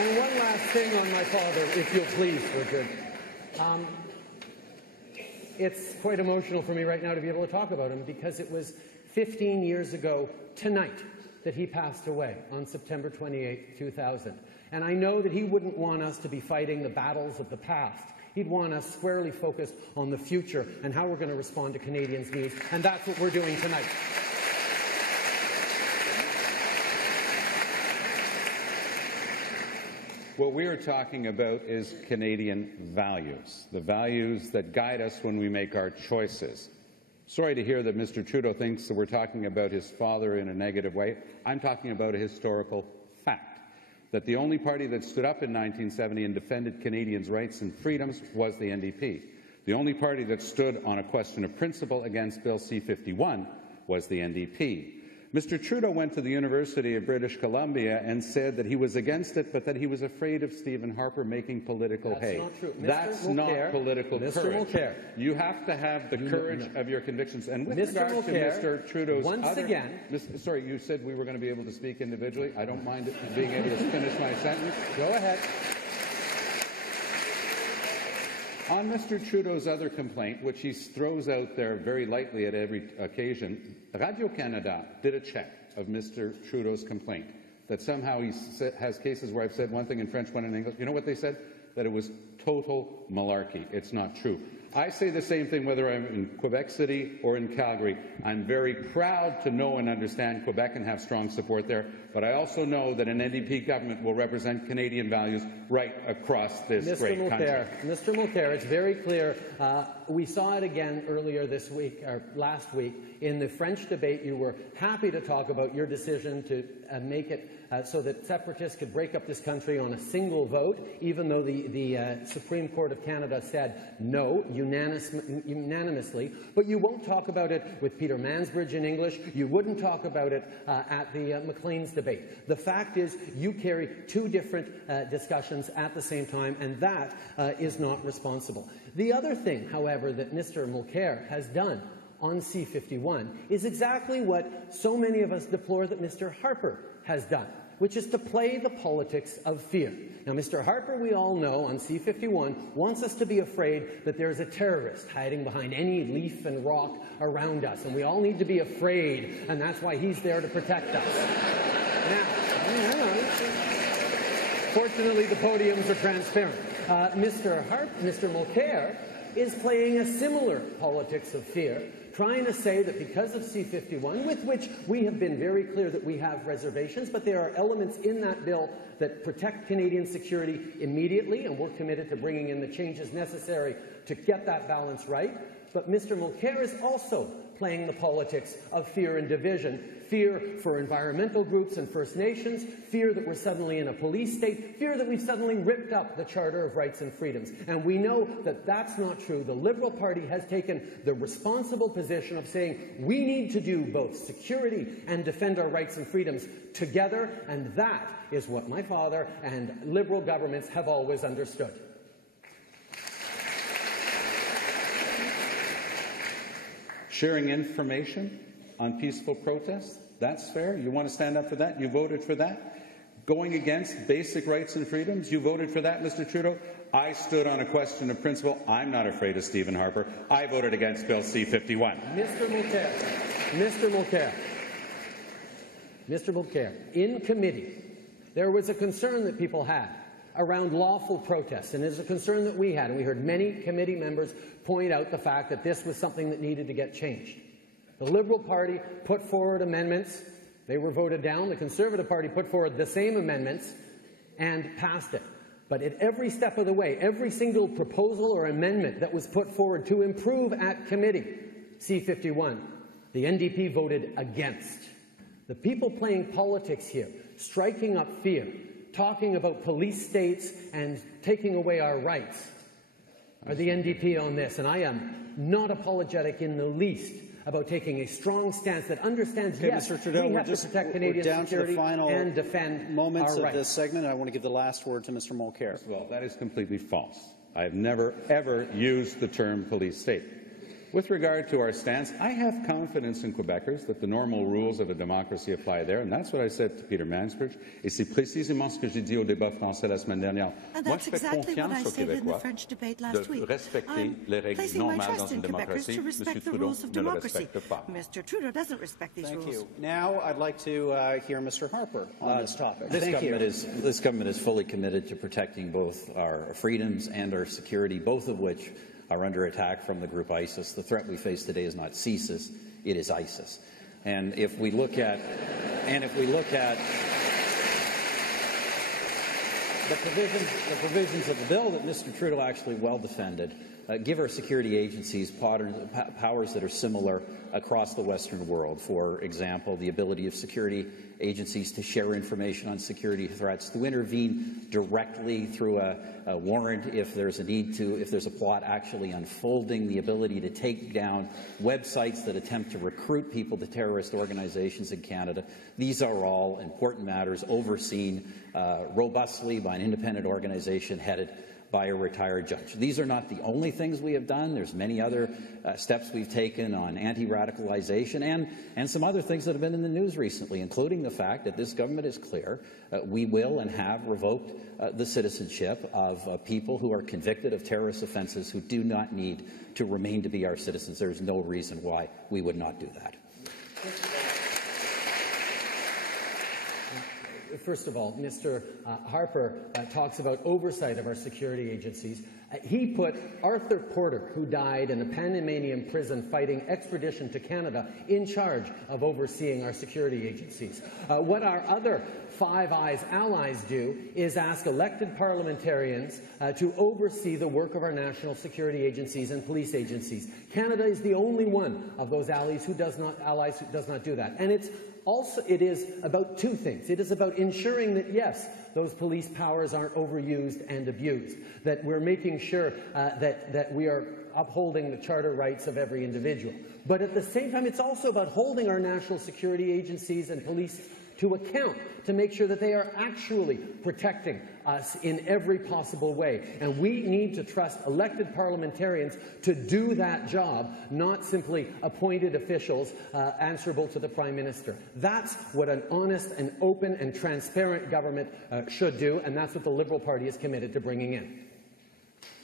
And one last thing on my father, if you'll please, Richard. It's quite emotional for me right now to be able to talk about him, because it was 15 years ago tonight that he passed away, on September 28, 2000. And I know that he wouldn't want us to be fighting the battles of the past. He'd want us squarely focused on the future and how we're going to respond to Canadians' needs, and that's what we're doing tonight. What we are talking about is Canadian values, the values that guide us when we make our choices. Sorry to hear that Mr. Trudeau thinks that we're talking about his father in a negative way. I'm talking about a historical fact, that the only party that stood up in 1970 and defended Canadians' rights and freedoms was the NDP. The only party that stood on a question of principle against Bill C-51 was the NDP. Mr. Trudeau went to the University of British Columbia and said that he was against it, but that he was afraid of Stephen Harper making political hay. That's not true. That's not political courage. Mr. Mulcair. You have to have the courage of your convictions. And with regard to Mr. Trudeau's sorry, you said we were going to be able to speak individually. I don't mind being able to finish my sentence. Go ahead. On Mr. Trudeau's other complaint, which he throws out there very lightly at every occasion, Radio-Canada did a check of Mr. Trudeau's complaint, that somehow he has cases where I've said one thing in French, one in English. You know what they said? That it was total malarkey. It's not true. I say the same thing whether I'm in Quebec City or in Calgary. I'm very proud to know and understand Quebec and have strong support there, but I also know that an NDP government will represent Canadian values right across this great country. Mr. Mulcair, it's very clear. We saw it again earlier this week, or last week, in the French debate. You were happy to talk about your decision to make it so that separatists could break up this country on a single vote, even though the Supreme Court of Canada said no, unanimously. But you won't talk about it with Peter Mansbridge in English. You wouldn't talk about it at the Maclean's debate. The fact is, you carry 2 different discussions at the same time, and that is not responsible. The other thing, however, that Mr. Mulcair has done on C-51 is exactly what so many of us deplore that Mr. Harper has done, which is to play the politics of fear. Now, Mr. Harper, we all know, on C-51, wants us to be afraid that there's a terrorist hiding behind any leaf and rock around us, and we all need to be afraid, and that's why he's there to protect us. Now, fortunately, the podiums are transparent. Mr. Mulcair is playing a similar politics of fear, trying to say that because of C-51, with which we have been very clear that we have reservations, but there are elements in that bill that protect Canadian security immediately, and we're committed to bringing in the changes necessary to get that balance right. But Mr. Mulcair is also playing the politics of fear and division, fear for environmental groups and First Nations, fear that we're suddenly in a police state, fear that we've suddenly ripped up the Charter of Rights and Freedoms. And we know that that's not true. The Liberal Party has taken the responsible position of saying we need to do both security and defend our rights and freedoms together, and that is what my father and Liberal governments have always understood. Sharing information on peaceful protests, that's fair. You want to stand up for that? You voted for that. Going against basic rights and freedoms, you voted for that, Mr. Trudeau. I stood on a question of principle. I'm not afraid of Stephen Harper. I voted against Bill C-51. Mr. Mulcair, in committee, there was a concern that people had around lawful protests, and it's a concern that we had, and we heard many committee members point out the fact that this was something that needed to get changed. The Liberal Party put forward amendments. They were voted down. The Conservative Party put forward the same amendments and passed it. But at every step of the way, every single proposal or amendment that was put forward to improve at committee, C-51, the NDP voted against. The people playing politics here, striking up fear, talking about police states and taking away our rights, are the NDP on this. And I am not apologetic in the least about taking a strong stance that understands, yes, Mr. Trudeau, we have to protect Canadian security and defend moments our of rights. this segment. I want to give the last word to Mr. Mulcair. Well, that is completely false. I have never, ever used the term police state. With regard to our stance, I have confidence in Quebecers that the normal rules of a democracy apply there, and that's what I said to Peter Mansbridge, et c'est précisément ce que j'ai dit au débat français la semaine dernière. Moi, je fais confiance aux Québécois de respecter les règles normales dans une démocratie. Mr. Trudeau ne le respecte pas. Mr. Trudeau doesn't respect these rules. Thank you. Now I'd like to hear Mr. Harper on this topic. This government is fully committed to protecting both our freedoms and our security, both of which are under attack from the group ISIS. The threat we face today is not CSIS, it is ISIS. And if we look at the provisions of the bill that Mr. Trudeau actually well defended, give our security agencies powers that are similar across the Western world. For example, the ability of security agencies to share information on security threats, to intervene directly through a warrant if there's a need to, if there's a plot actually unfolding, the ability to take down websites that attempt to recruit people to terrorist organizations in Canada. These are all important matters overseen robustly by an independent organization headed by a retired judge. These are not the only things we have done. There's many other steps we've taken on anti-radicalization and some other things that have been in the news recently, including the fact that this government is clear we will and have revoked the citizenship of people who are convicted of terrorist offences who do not need to remain to be our citizens. There's no reason why we would not do that. First of all, Mr. Harper talks about oversight of our security agencies. He put Arthur Porter, who died in a Panamanian prison fighting extradition to Canada, in charge of overseeing our security agencies. What our other Five Eyes allies do is ask elected parliamentarians to oversee the work of our national security agencies and police agencies. Canada is the only one of those allies who does not do that. And it is about two things. It is about ensuring that, yes, those police powers aren't overused and abused, that we're making sure that we are upholding the charter rights of every individual. But at the same time, it's also about holding our national security agencies and police to account to make sure that they are actually protecting us in every possible way. And we need to trust elected parliamentarians to do that job, not simply appointed officials answerable to the Prime Minister. That's what an honest and open and transparent government should do, and that's what the Liberal Party is committed to bringing in.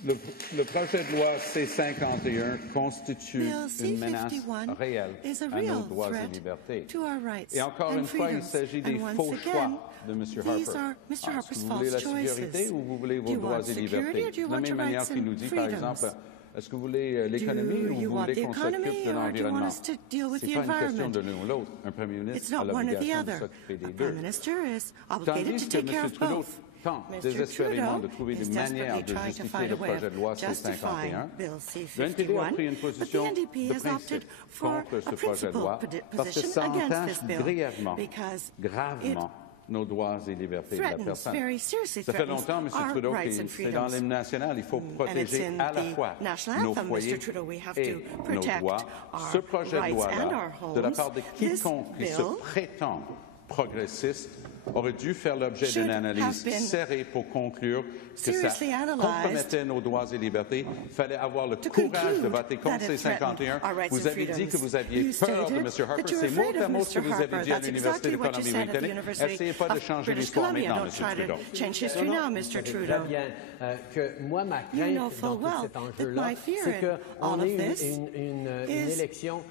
Le projet de loi C-51 constitue une menace réelle à nos droits et libertés. Et encore une fois, il s'agit des faux choix de M. Harper. Est-ce que vous voulez la sécurité ou vous voulez vos droits et libertés? De la même manière qu'il nous dit, par exemple, Est-ce que vous voulez l'économie ou vous voulez qu'on s'occupe de l'environnement? Ce n'est pas une question de l'un ou l'autre. Un Premier ministre a l'obligation de s'occuper des deux. Tandis que M. Trudeau tente désespérément de trouver des manières de justifier le projet de loi C-51, le NPD a pris une position de principe contre ce projet de loi parce que ça entache grièvement nos droits et libertés de la personne. Ça fait longtemps, M. Trudeau, que c'est dans l'hymne national. Il faut protéger à la fois nos foyers et nos droits. Ce projet de loi-là, de la part de quiconque qui se prétend progressiste, aurait dû faire l'objet d'une analyse serrée pour conclure que ça compromettait nos droits et libertés. Il fallait avoir le courage de voter contre ces 51. Vous avez dit que vous aviez peur de M. Harper. C'est mot à mot ce que vous avez dit à l'Université de Columbia-Britannique. Essayez pas de changer l'histoire maintenant, M. Trudeau. Très bien que moi, ma crainte dans tout cet enjeu-là, c'est qu'on ait une élection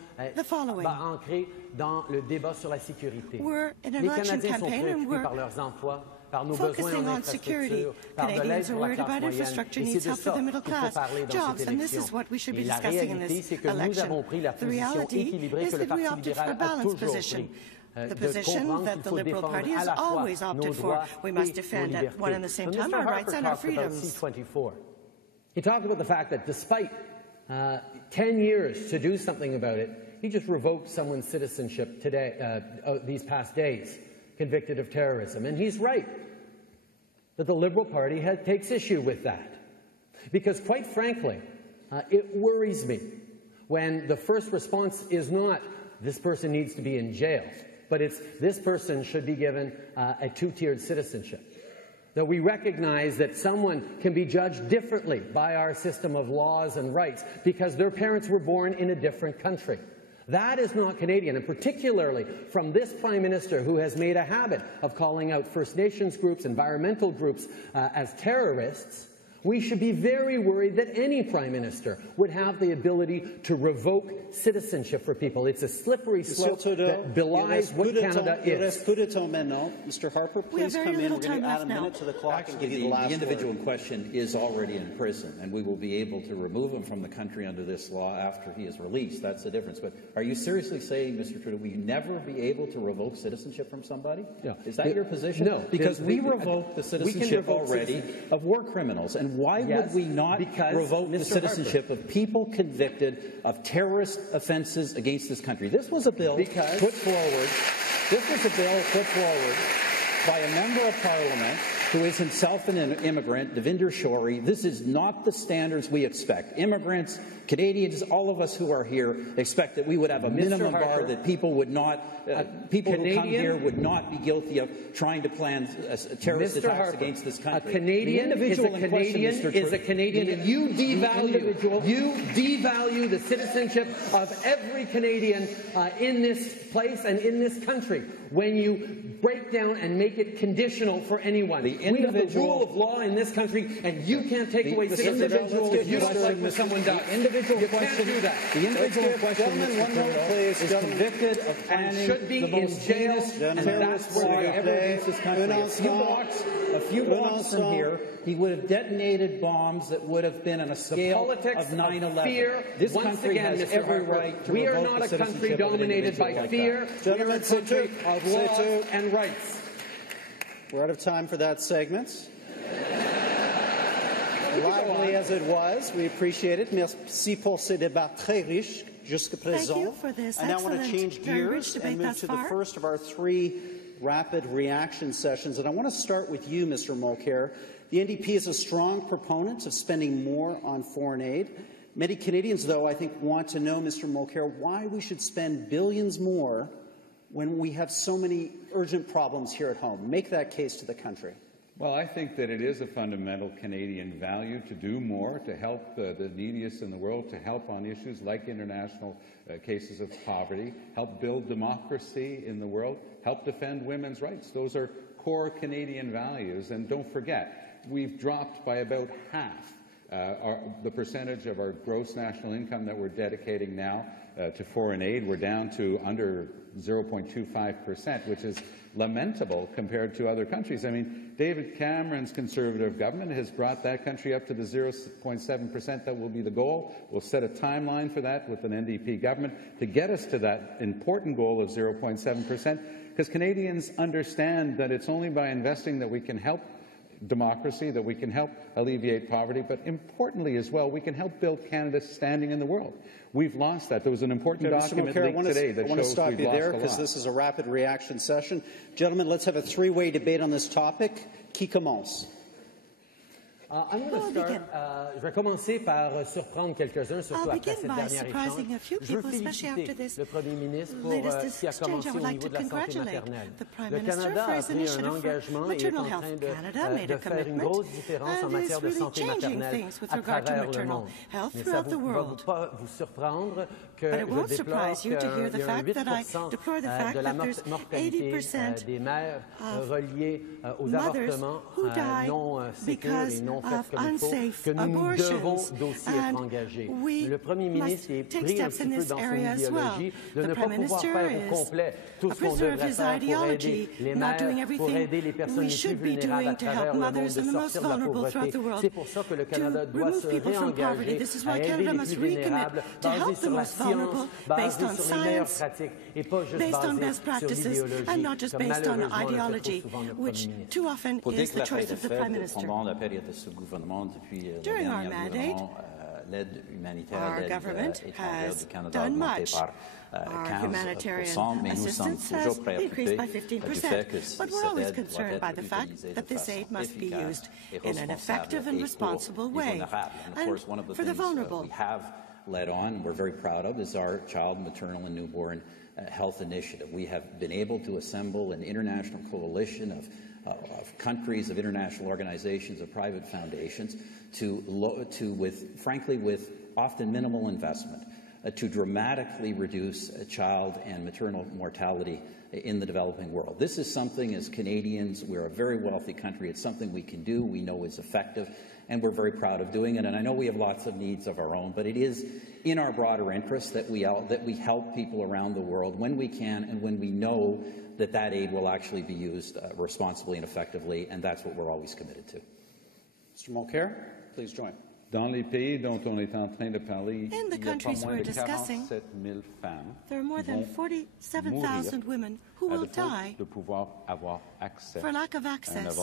ancrée dans le débat sur la sécurité. Les Canadiens sont préoccupés par leurs emplois, par nos besoins en infrastructure, par de l'aide pour la classe moyenne. Et c'est de ça qu'il faut parler dans cette élection. Et la réalité, c'est que nous avons pris la position équilibrée que le Parti libéral a toujours pris. De comprendre qu'il faut défendre à la fois nos droits et nos libertés. When Mr. Harper talked about C-24, he talked about the fact that despite 10 years to do something about it, he just revoked someone's citizenship today, these past days, convicted of terrorism. And he's right that the Liberal Party takes issue with that. Because quite frankly, it worries me when the first response is not, this person needs to be in jail, but it's, this person should be given a two-tiered citizenship. That we recognize that someone can be judged differently by our system of laws and rights because their parents were born in a different country. That is not Canadian, and particularly from this Prime Minister who has made a habit of calling out First Nations groups, environmental groups as terrorists. We should be very worried that any Prime Minister would have the ability to revoke citizenship for people. It's a slippery slope that belies what Canada is. Mr. Harper, please come in. We're going to add a minute to the clock and give you the last word. The individual in question is already in prison, and we will be able to remove him from the country under this law after he is released. That's the difference. But are you seriously saying, Mr. Trudeau, will you never be able to revoke citizenship from somebody? No. Is that your position? No. Because we revoked the citizenship already of war criminals. And why would we not revoke the citizenship of people convicted of terrorist offenses against this country? This was a bill put forward by a member of Parliament who is himself an immigrant, Devinder Shorey. This is not the standards we expect. Immigrants, Canadians, all of us who are here expect that we would have a minimum bar, that people would not, people who come here would not be guilty of trying to plan terrorist attacks against this country. A Canadian is a Canadian, and you devalue the citizenship of every Canadian in this place and in this country when you break down and make it conditional for anyone. We have the rule of law in this country, and you can't take away citizenship if you don't like what someone does. The individual question is convicted of planning the most heinous terrorist war ever against this country. A few blocks from here, he would have detonated bombs that would have been on a scale of 9/11. This country has every right to revoke the citizenship. We are not a country dominated by fear. We are a country of laws and rights. We're out of time for that segment. Lively as it was, we appreciate it. Merci pour ce débat très riche jusqu'à présent. Thank you for this I now want to change gears and move to the first of our three rapid reaction sessions. And I want to start with you, Mr. Mulcair. The NDP is a strong proponent of spending more on foreign aid. Many Canadians, though, I think, want to know, Mr. Mulcair, why we should spend billions more when we have so many urgent problems here at home. Make that case to the country. Well, I think that it is a fundamental Canadian value to do more, to help the neediest in the world, to help on issues like international cases of poverty, help build democracy in the world, help defend women's rights. Those are core Canadian values. And don't forget, we've dropped by about half The percentage of our gross national income that we're dedicating now to foreign aid, we're down to under 0.25%, which is lamentable compared to other countries. I mean, David Cameron's Conservative government has brought that country up to the 0.7% that will be the goal. We'll set a timeline for that with an NDP government to get us to that important goal of 0.7%, because Canadians understand that it's only by investing that we can help democracy, that we can help alleviate poverty, but importantly as well, we can help build Canada's standing in the world. We've lost that. There was an important document leaked today that shows we've lost a lot. I want to stop you there because this is a rapid reaction session. Gentlemen, let's have a three-way debate on this topic. Qui commence? I'm going to start. Je vais commencer par surprendre quelques-uns, surtout après cette dernière échange. Je veux féliciter le Premier ministre pour ce qui a commencé au niveau de la santé maternelle. Le Canada a pris un engagement et est en train de faire une grosse différence en matière de santé maternelle à travers le monde. Mais ça ne va pas vous surprendre que je déplore qu'il y a un 8% de la mortalité des mères reliée aux avortements non sécures et non faites comme il faut, que nous devons aussi être engagés. Le Premier ministre est pris un petit peu dans son idéologie de ne pas pouvoir faire au complet tout ce qu'on devrait faire pour aider les mères, pour aider les personnes les plus vulnérables à travers le monde, de sortir de la pauvreté. C'est pour ça que le Canada doit se réengager à aider les plus vulnérables, basé sur la science, basé sur les meilleures pratiques et pas juste basé sur l'idéologie, comme malheureusement le fait trop souvent le Premier ministre. Pour déclarer les faits, pendant la période de ce gouvernement, depuis le dernier gouvernement, l'aide humanitaire, l'aide étrangère du Canada a augmenté par 15%, mais nous sommes toujours préoccupés du fait que cette aide doit être utilisée de façon efficace et responsable et vulnérable. And of course, one of the things we have led on, we're very proud of, is our child, maternal and newborn health initiative. We have been able to assemble an international coalition of countries, of international organizations, of private foundations, frankly, with often minimal investment, to dramatically reduce child and maternal mortality in the developing world. This is something, as Canadians, we're a very wealthy country, it's something we can do, we know is effective, and we're very proud of doing it. And I know we have lots of needs of our own, but it is in our broader interest that we help people around the world when we can and when we know that aid will actually be used responsibly and effectively, and that's what we're always committed to. Mr. Mulcair, please join. Dans les pays dont on est en train de parler, in the countries we're discussing, there are more than 47,000 women who will die for lack of access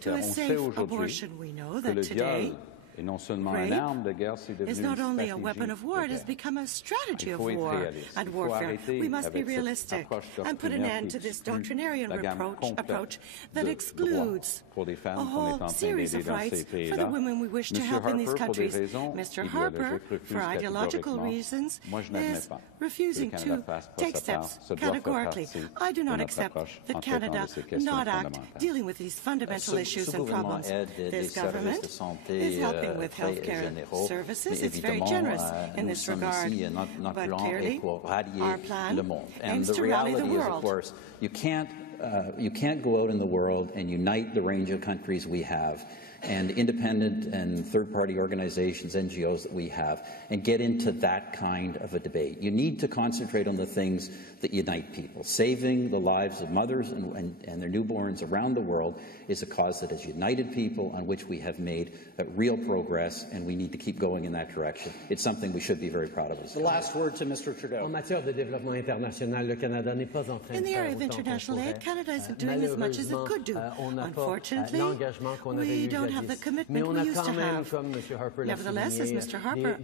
to a safe abortion. We know that today Et non seulement une arme de guerre, c'est devenu is not only a weapon of war, it has become a strategy of war and warfare. We must be realistic and put an end to this doctrinarian approach that excludes a whole series of rights for the women we wish to help in these countries. Mr. Harper, for ideological reasons, is refusing to take steps categorically. I do not accept that Canada not act dealing with these fundamental issues and problems. This government is helping with healthcare services. It's very generous in this regard, but clearly our plan aims to rally the world. Of course, you can't go out in the world and unite the range of countries we have and independent and third-party organizations, NGOs that we have, and get into that kind of a debate. You need to concentrate on the things that unite people. Saving the lives of mothers and their newborns around the world is a cause that has united people, on which we have made real progress, and we need to keep going in that direction. It's something we should be very proud of. The last word to Mr. Trudeau. En matière de développement international, le Canada n'est pas en train in the area of international aid, Canada isn't doing as much as it could do. Unfortunately, we don't have the commitment we used to have. Nevertheless, as Mr. Harper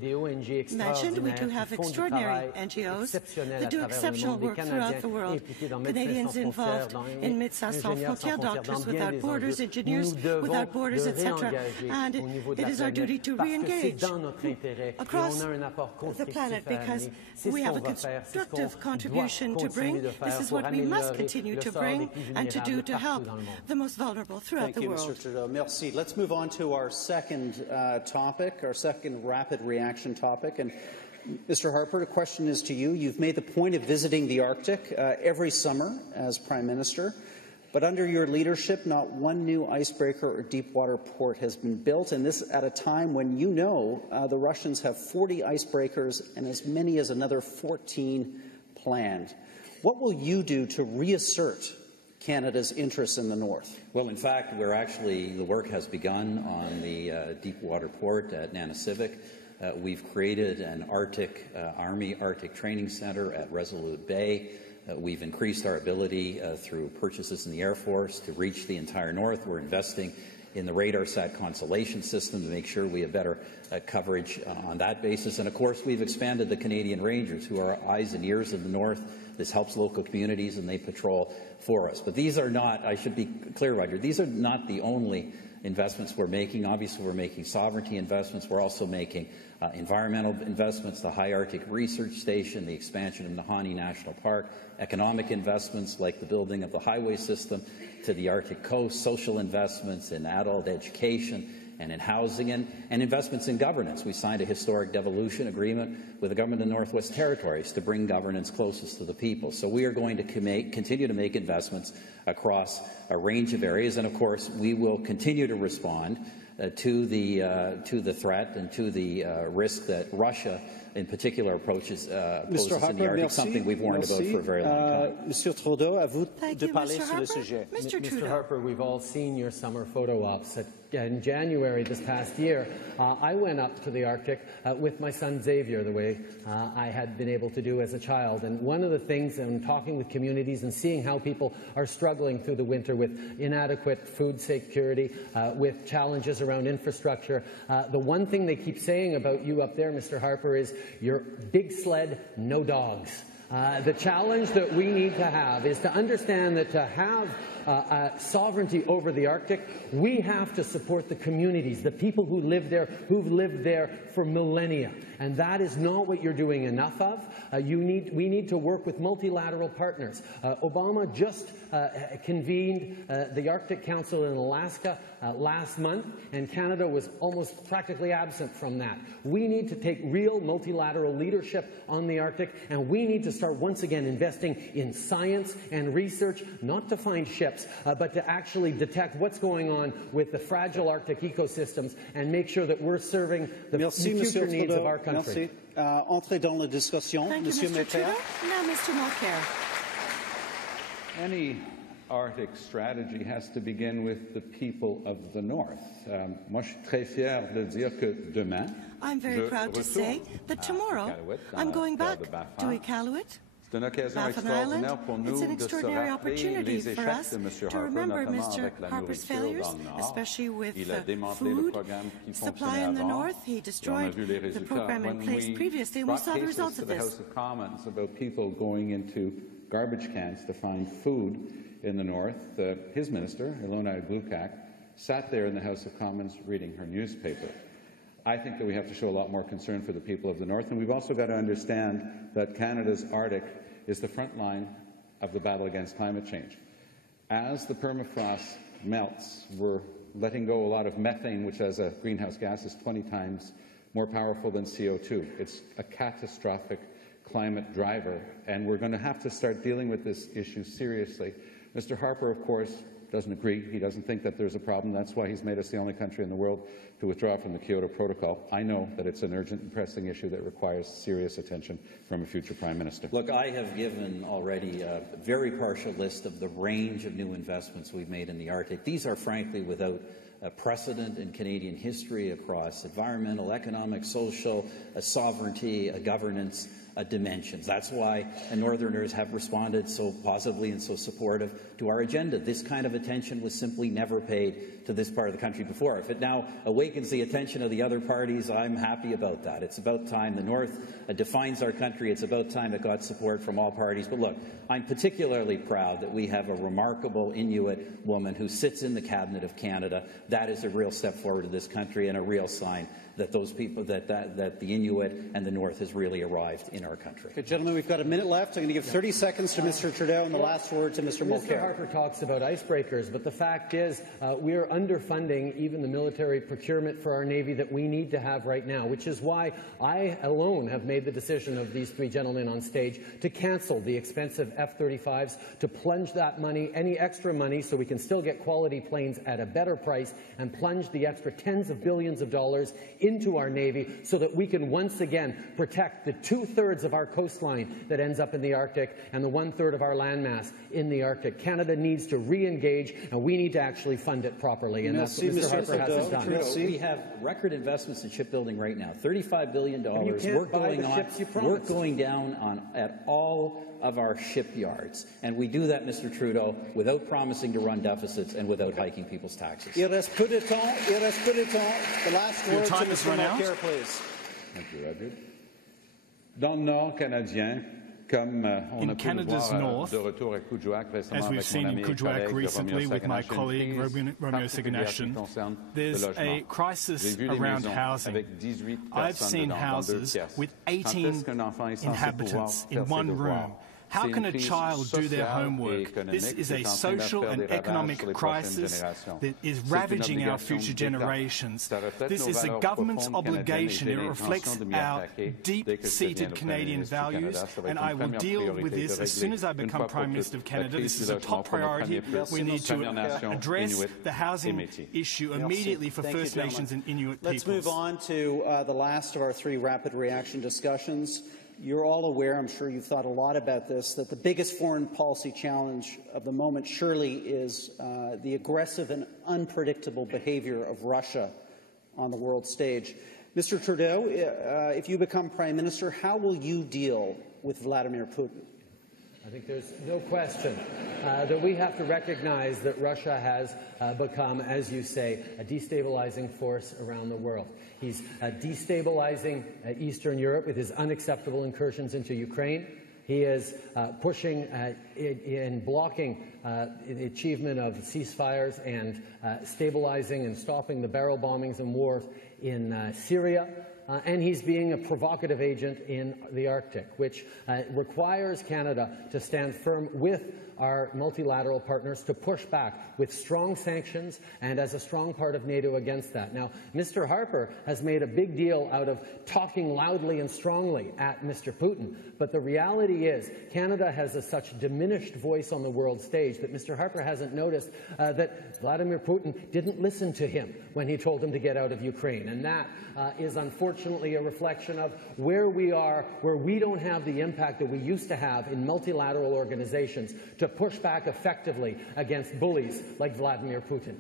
mentioned, we do have extraordinary NGOs that do exceptional work throughout the world. Canadians involved in Médecins Sans Frontières, Doctors Without Borders, Engineers Without Borders, etc. And it is our duty to re-engage across the planet because we have a constructive contribution to bring. This is what we must continue to bring and to do to help the most vulnerable throughout the world. Thank you, Mr. Trudeau. Merci. Let's move on to our second topic, our second rapid reaction topic. And Mr. Harper, the question is to you. You've made the point of visiting the Arctic every summer as Prime Minister. But under your leadership, not one new icebreaker or deep-water port has been built, and this at a time when you know the Russians have 40 icebreakers and as many as another 14 planned. What will you do to reassert Canada's interests in the North? Well, in fact, the work has begun on the deep-water port at Nanisivik. We've created an Army Arctic Training Centre at Resolute Bay. We've increased our ability through purchases in the Air Force to reach the entire North. We're investing in the RadarSat constellation system to make sure we have better coverage on that basis. And, of course, we've expanded the Canadian Rangers, who are eyes and ears of the North. This helps local communities, and they patrol for us. But these are not, I should be clear, Roger, these are not the only investments we're making. Obviously, we're making sovereignty investments. We're also making environmental investments, the High Arctic Research Station, the expansion of Nahanni National Park, economic investments like the building of the highway system to the Arctic coast, social investments in adult education and in housing, and investments in governance. We signed a historic devolution agreement with the government of the Northwest Territories to bring governance closest to the people. So we are going to continue to make investments across a range of areas, and of course we will continue to respond to the threat and to the risk that Russia, in particular, poses in the Arctic, something we've warned about for a very long time. Monsieur Trudeau, à vous de parler sur le sujet. Mr. Harper, we've all seen your summer photo ops. In January this past year, I went up to the Arctic with my son Xavier, the way I had been able to do as a child. And one of the things, in talking with communities and seeing how people are struggling through the winter with inadequate food security, with challenges around infrastructure, the one thing they keep saying about you up there, Mr. Harper, is your big sled, no dogs. The challenge that we need to have is to understand that to have sovereignty over the Arctic, we have to support the communities, the people who live there, who've lived there for millennia. And that is not what you're doing enough of. We need to work with multilateral partners. Obama just convened the Arctic Council in Alaska last month, and Canada was almost practically absent from that. We need to take real multilateral leadership on the Arctic, and we need to start once again investing in science and research, not to find ships, but to actually detect what's going on with the fragile Arctic ecosystems and make sure that we're serving the future needs of our country. Merci. Entrez dans la discussion. Thank you, Mr. Trudeau. Now, Mr. Mulcair. Any Arctic strategy has to begin with the people of the North. Moi, je suis très fier de dire que demain, I'm very proud to say that tomorrow I'm going back to Iqaluit. It's an extraordinary opportunity for us to remember Mr. Harper's failures, especially with food supply in the North. He destroyed the program in place previously, and we saw the results of this. The House of Commons about people going into garbage cans to find food in the North. His minister, Ilona Glukak, sat there in the House of Commons reading her newspaper. I think that we have to show a lot more concern for the people of the North, and we've also got to understand that Canada's Arctic is the front line of the battle against climate change. As the permafrost melts, we're letting go a lot of methane, which as a greenhouse gas is 20 times more powerful than CO2. It's a catastrophic climate driver, and we're going to have to start dealing with this issue seriously. Mr. Harper, of course, doesn't agree. He doesn't think that there's a problem. That's why he's made us the only country in the world to withdraw from the Kyoto Protocol. I know that it's an urgent and pressing issue that requires serious attention from a future Prime Minister. Look, I have given already a very partial list of the range of new investments we've made in the Arctic. These are, frankly, without a precedent in Canadian history across environmental, economic, social, sovereignty, governance dimensions. That's why Northerners have responded so positively and so supportive to our agenda. This kind of attention was simply never paid to this part of the country before. If it now awakens the attention of the other parties, I'm happy about that. It's about time. The North defines our country. It's about time it got support from all parties. But look, I'm particularly proud that we have a remarkable Inuit woman who sits in the Cabinet of Canada. That is a real step forward to this country and a real sign that those people, that the Inuit and the North has really arrived in our country. Okay, gentlemen, we've got a minute left. I'm going to give 30 seconds to Mr. Trudeau and the last word to Mr. Mulcair. Harper talks about icebreakers, but the fact is we are underfunding even the military procurement for our Navy that we need to have right now, which is why I alone have made the decision of these three gentlemen on stage to cancel the expensive F-35s, to plunge that money, any extra money, so we can still get quality planes at a better price, and plunge the extra tens of billions of dollars into our Navy so that we can once again protect the 2/3 of our coastline that ends up in the Arctic and the 1/3 of our landmass in the Arctic. Canada needs to re-engage, and we need to actually fund it properly, and that's what Mr. Harper hasn't done. We have record investments in shipbuilding right now, $35 billion. We're going down at all of our shipyards, and we do that, Mr. Trudeau, without promising to run deficits and without hiking people's taxes. Il reste peu de temps. The last word to Mr. Mulcair, please. Thank you, Edward. Dans le Nord canadien, comme on a pu le voir de retour à Kuujjuaq récemment as we've seen in Kuujjuaq recently with my colleague Romeo Saganashvili, there's a crisis around housing. I've seen houses with 18 inhabitants in one room. How can a child do their homework? This is a social and economic crisis that is ravaging our future generations. This is a government's obligation. It reflects our deep-seated Canadian values, and I will deal with this as soon as I become Prime Minister of Canada. This is a top priority. We need to address the housing issue immediately for First Nations and Inuit peoples. Let's move on to the last of our three rapid reaction discussions. You're all aware, I'm sure you've thought a lot about this, that the biggest foreign policy challenge of the moment surely is the aggressive and unpredictable behavior of Russia on the world stage. Mr. Trudeau, if you become Prime Minister, how will you deal with Vladimir Putin? I think there's no question that we have to recognize that Russia has become, as you say, a destabilizing force around the world. He's destabilizing Eastern Europe with his unacceptable incursions into Ukraine. He is pushing in blocking the achievement of ceasefires and stabilizing and stopping the barrel bombings and wars in Syria. And he's being a provocative agent in the Arctic, which requires Canada to stand firm with our multilateral partners to push back with strong sanctions and as a strong part of NATO against that. Now, Mr. Harper has made a big deal out of talking loudly and strongly at Mr. Putin, but the reality is Canada has such diminished voice on the world stage that Mr. Harper hasn't noticed that Vladimir Putin didn't listen to him when he told him to get out of Ukraine, and that is unfortunately a reflection of where we are, where we don't have the impact that we used to have in multilateral organizations to push back effectively against bullies like Vladimir Putin.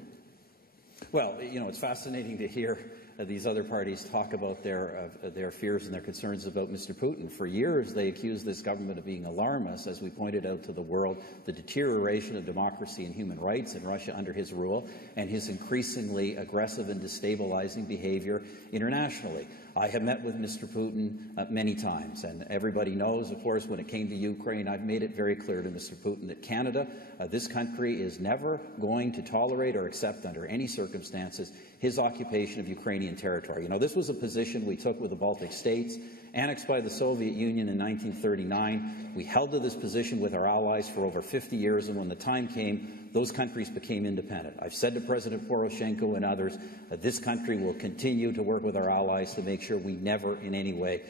Well, you know, it's fascinating to hear these other parties talk about their fears and their concerns about Mr. Putin. For years, they accused this government of being alarmist, as we pointed out to the world, the deterioration of democracy and human rights in Russia under his rule, and his increasingly aggressive and destabilizing behavior internationally. I have met with Mr. Putin many times, and everybody knows, of course, when it came to Ukraine, I've made it very clear to Mr. Putin that Canada, this country, is never going to tolerate or accept under any circumstances his occupation of Ukrainian territory. You know, this was a position we took with the Baltic states, annexed by the Soviet Union in 1939. We held to this position with our allies for over 50 years, and when the time came, those countries became independent. I've said to President Poroshenko and others that this country will continue to work with our allies to make sure we never in any way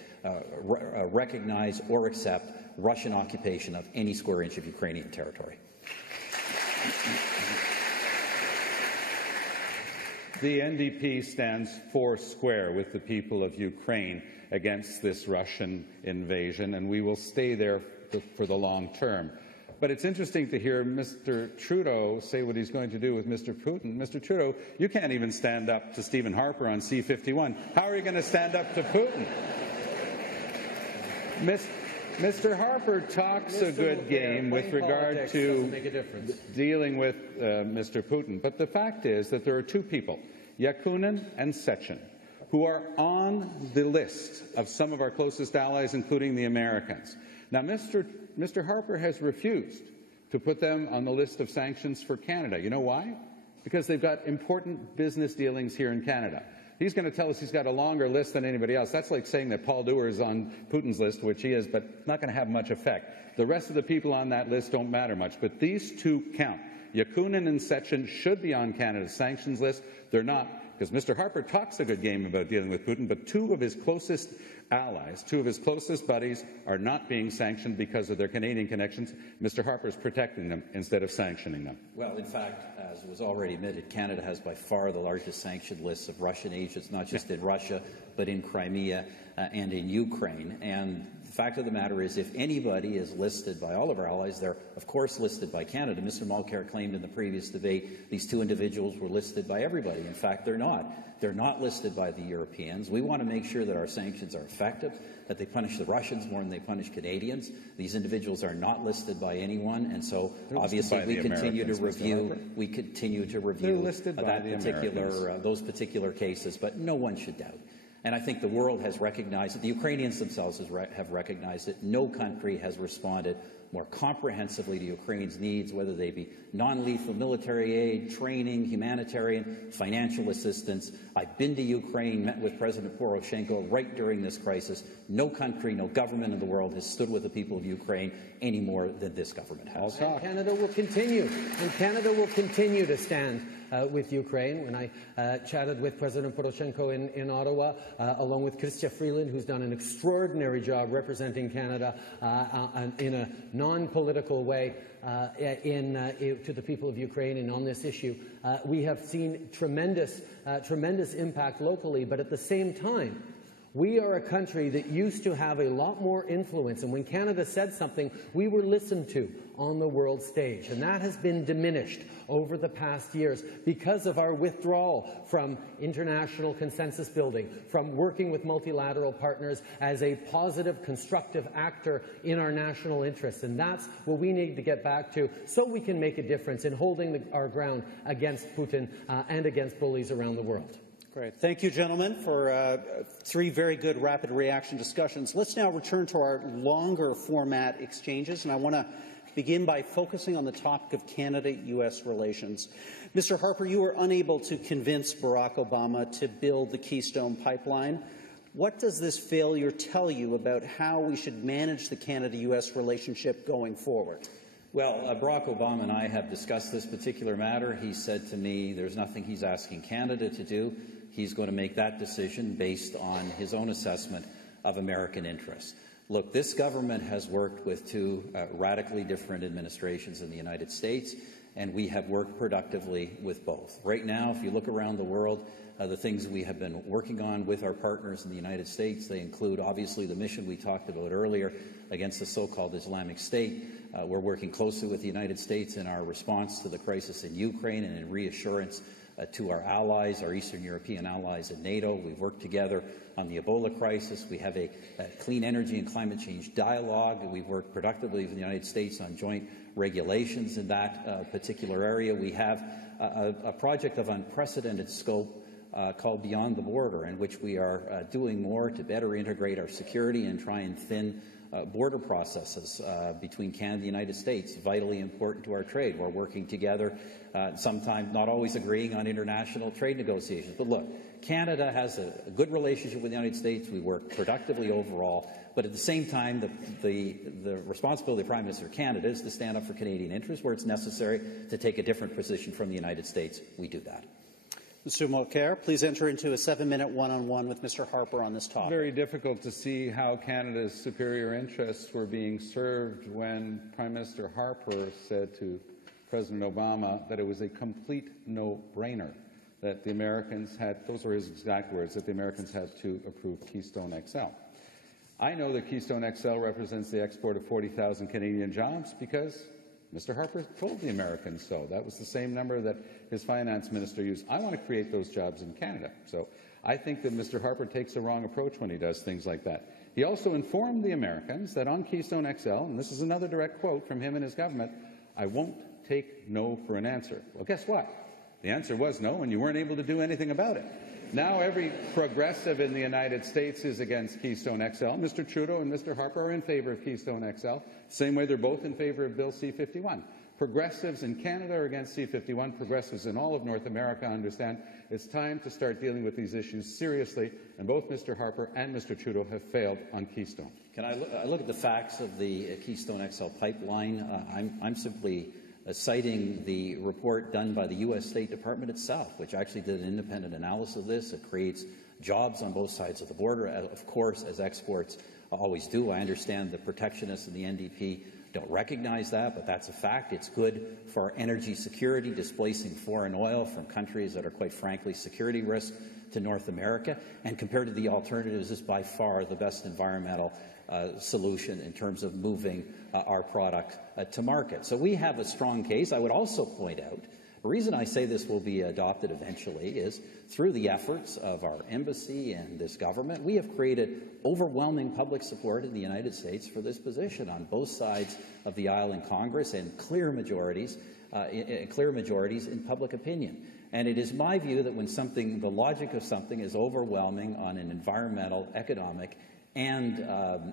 recognize or accept Russian occupation of any square inch of Ukrainian territory. The NDP stands foursquare with the people of Ukraine against this Russian invasion, and we will stay there for the long term. But it's interesting to hear Mr. Trudeau say what he's going to do with Mr. Putin. Mr. Trudeau, you can't even stand up to Stephen Harper on C-51. How are you going to stand up to Putin? Mr. Harper talks a good game with regard to dealing with Mr. Putin. But the fact is that there are two people, Yakunin and Sechin, who are on the list of some of our closest allies, including the Americans. Now, Mr. Harper has refused to put them on the list of sanctions for Canada. You know why? Because they've got important business dealings here in Canada. He's going to tell us he's got a longer list than anybody else. That's like saying that Paul Dewar is on Putin's list, which he is, but not going to have much effect. The rest of the people on that list don't matter much, but these two count. Yakunin and Sechin should be on Canada's sanctions list. They're not, because Mr. Harper talks a good game about dealing with Putin, but two of his closest allies, two of his closest buddies, are not being sanctioned because of their Canadian connections. Mr. Harper is protecting them instead of sanctioning them. Well, in fact, as was already admitted, Canada has by far the largest sanctioned list of Russian agents, not just in Russia, but in Crimea and in Ukraine. And the fact of the matter is, if anybody is listed by all of our allies, they're, of course, listed by Canada. Mr. Mulcair claimed in the previous debate these two individuals were listed by everybody. In fact, they're not. They're not listed by the Europeans. We want to make sure that our sanctions are effective, that they punish the Russians more than they punish Canadians. These individuals are not listed by anyone, and so obviously we continue to review. We continue to review those particular cases, but no one should doubt. And I think the world has recognized it. The Ukrainians themselves have recognized it. No country has responded more comprehensively to Ukraine's needs, whether they be non-lethal military aid, training, humanitarian, financial assistance. I've been to Ukraine, met with President Poroshenko right during this crisis. No country, no government in the world has stood with the people of Ukraine any more than this government has. And Canada will continue, to stand with Ukraine. When I chatted with President Poroshenko in Ottawa, along with Chrystia Freeland, who's done an extraordinary job representing Canada in a non-political way to the people of Ukraine and on this issue, we have seen tremendous impact locally, but at the same time, we are a country that used to have a lot more influence, and when Canada said something, we were listened to on the world stage, and that has been diminished over the past years because of our withdrawal from international consensus building, from working with multilateral partners as a positive, constructive actor in our national interests. And that's what we need to get back to so we can make a difference in holding our ground against Putin and against bullies around the world. Great. Thank you, gentlemen, for three very good rapid reaction discussions. Let's now return to our longer format exchanges, and I want to begin by focusing on the topic of Canada-U.S. relations. Mr. Harper, you were unable to convince Barack Obama to build the Keystone Pipeline. What does this failure tell you about how we should manage the Canada-U.S. relationship going forward? Well, Barack Obama and I have discussed this particular matter. He said to me there's nothing he's asking Canada to do. He's going to make that decision based on his own assessment of American interests. Look, this government has worked with two radically different administrations in the United States, and we have worked productively with both. Right now, if you look around the world, the things we have been working on with our partners in the United States, they include obviously the mission we talked about earlier against the so-called Islamic State. We're working closely with the United States in our response to the crisis in Ukraine and in reassurance to our allies, our Eastern European allies in NATO. We've worked together on the Ebola crisis. We have a clean energy and climate change dialogue. We've worked productively with the United States on joint regulations in that particular area. We have a project of unprecedented scope called Beyond the Border, in which we are doing more to better integrate our security and try and thin border processes between Canada and the United States, vitally important to our trade. We're working together, sometimes not always agreeing on international trade negotiations. But look, Canada has a good relationship with the United States. We work productively overall. But at the same time, the responsibility of the Prime Minister of Canada is to stand up for Canadian interests. Where it's necessary to take a different position from the United States, we do that. Mr. Mulcair, please enter into a 7-minute one-on-one with Mr. Harper on this topic. Very difficult to see how Canada's superior interests were being served when Prime Minister Harper said to President Obama that it was a complete no-brainer that the Americans had, those were his exact words, that the Americans had to approve Keystone XL. I know that Keystone XL represents the export of 40,000 Canadian jobs because Mr. Harper told the Americans so. That was the same number that his finance minister used. I want to create those jobs in Canada. So I think that Mr. Harper takes the wrong approach when he does things like that. He also informed the Americans that on Keystone XL, and this is another direct quote from him and his government, I won't take no for an answer. Well, guess what? The answer was no, and you weren't able to do anything about it. Now every progressive in the United States is against Keystone XL. Mr. Trudeau and Mr. Harper are in favor of Keystone XL, same way they're both in favor of Bill C-51. Progressives in Canada are against C-51. Progressives in all of North America understand it's time to start dealing with these issues seriously, and both Mr. Harper and Mr. Trudeau have failed on Keystone. Can I look at the facts of the Keystone XL pipeline? I'm simply citing the report done by the U.S. State Department itself, which actually did an independent analysis of this. It creates jobs on both sides of the border, of course, as exports always do. I understand the protectionists and the NDP don't recognize that, but that's a fact. It's good for our energy security, displacing foreign oil from countries that are, quite frankly, security risk to North America. And compared to the alternatives, is by far the best environmental solution in terms of moving our product to market. So we have a strong case. I would also point out, the reason I say this will be adopted eventually is through the efforts of our embassy and this government, we have created overwhelming public support in the United States for this position on both sides of the aisle in Congress, and clear majorities in public opinion. And it is my view that when the logic of something is overwhelming on an environmental, economic, and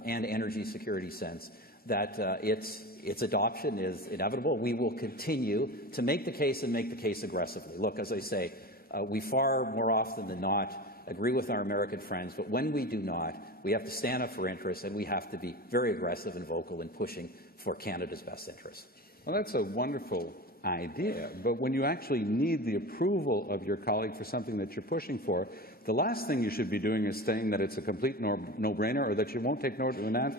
energy security sense, that its adoption is inevitable. We will continue to make the case, and make the case aggressively. Look, as I say, we far more often than not agree with our American friends, but when we do not, we have to stand up for interests, and we have to be very aggressive and vocal in pushing for Canada's best interests. Well, that's a wonderful idea, but when you actually need the approval of your colleague for something that you're pushing for, the last thing you should be doing is saying that it's a complete no-brainer, or that you won't take no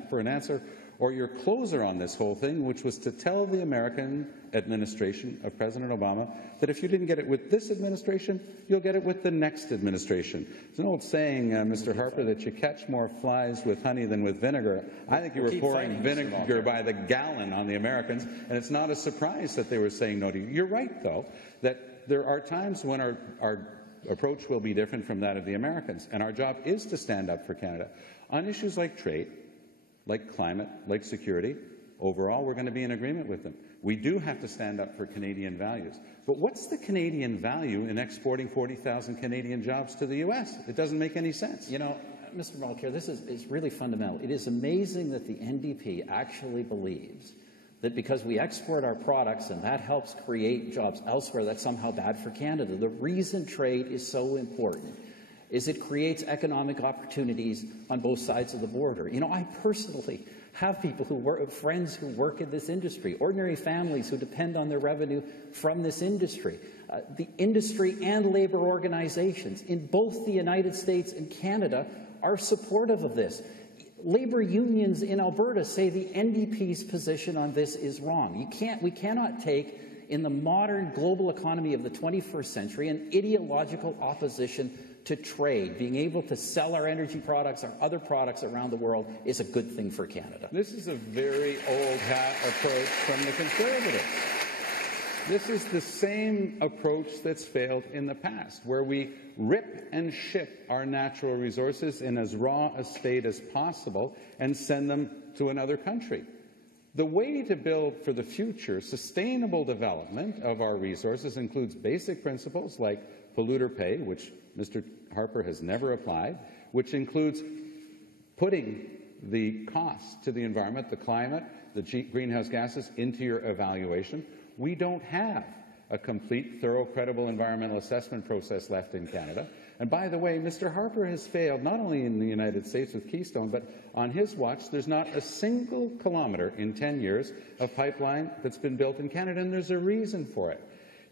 for an answer, or your closer on this whole thing, which was to tell the American administration of President Obama that if you didn't get it with this administration, you'll get it with the next administration. There's an old saying, Mr. Harper, that you catch more flies with honey than with vinegar. I think you were pouring vinegar by the gallon on the Americans, and it's not a surprise that they were saying no to you. You're right, though, that there are times when our approach will be different from that of the Americans, and our job is to stand up for Canada. On issues like trade, like climate, like security, overall we're going to be in agreement with them. We do have to stand up for Canadian values. But what's the Canadian value in exporting 40,000 Canadian jobs to the U.S.? It doesn't make any sense. You know, Mr. Mulcair, this is really fundamental. It is amazing that the NDP actually believes that because we export our products and that helps create jobs elsewhere, that's somehow bad for Canada. The reason trade is so important is it creates economic opportunities on both sides of the border. You know, I personally have friends who work in this industry, ordinary families who depend on their revenue from this industry. The industry and labour organizations in both the United States and Canada are supportive of this. Labour unions in Alberta say the NDP's position on this is wrong. We cannot take, in the modern global economy of the 21st century, an ideological opposition to trade. Being able to sell our energy products, our other products around the world is a good thing for Canada. This is a very old hat approach from the Conservatives. This is the same approach that's failed in the past, where we rip and ship our natural resources in as raw a state as possible and send them to another country. The way to build for the future sustainable development of our resources includes basic principles like polluter pay, which Mr. Harper has never applied, which includes putting the costs to the environment, the climate, the greenhouse gases into your evaluation. We don't have a complete, thorough, credible environmental assessment process left in Canada. And by the way, Mr. Harper has failed not only in the United States with Keystone, but on his watch, there's not a single kilometre in 10 years of pipeline that's been built in Canada, and there's a reason for it.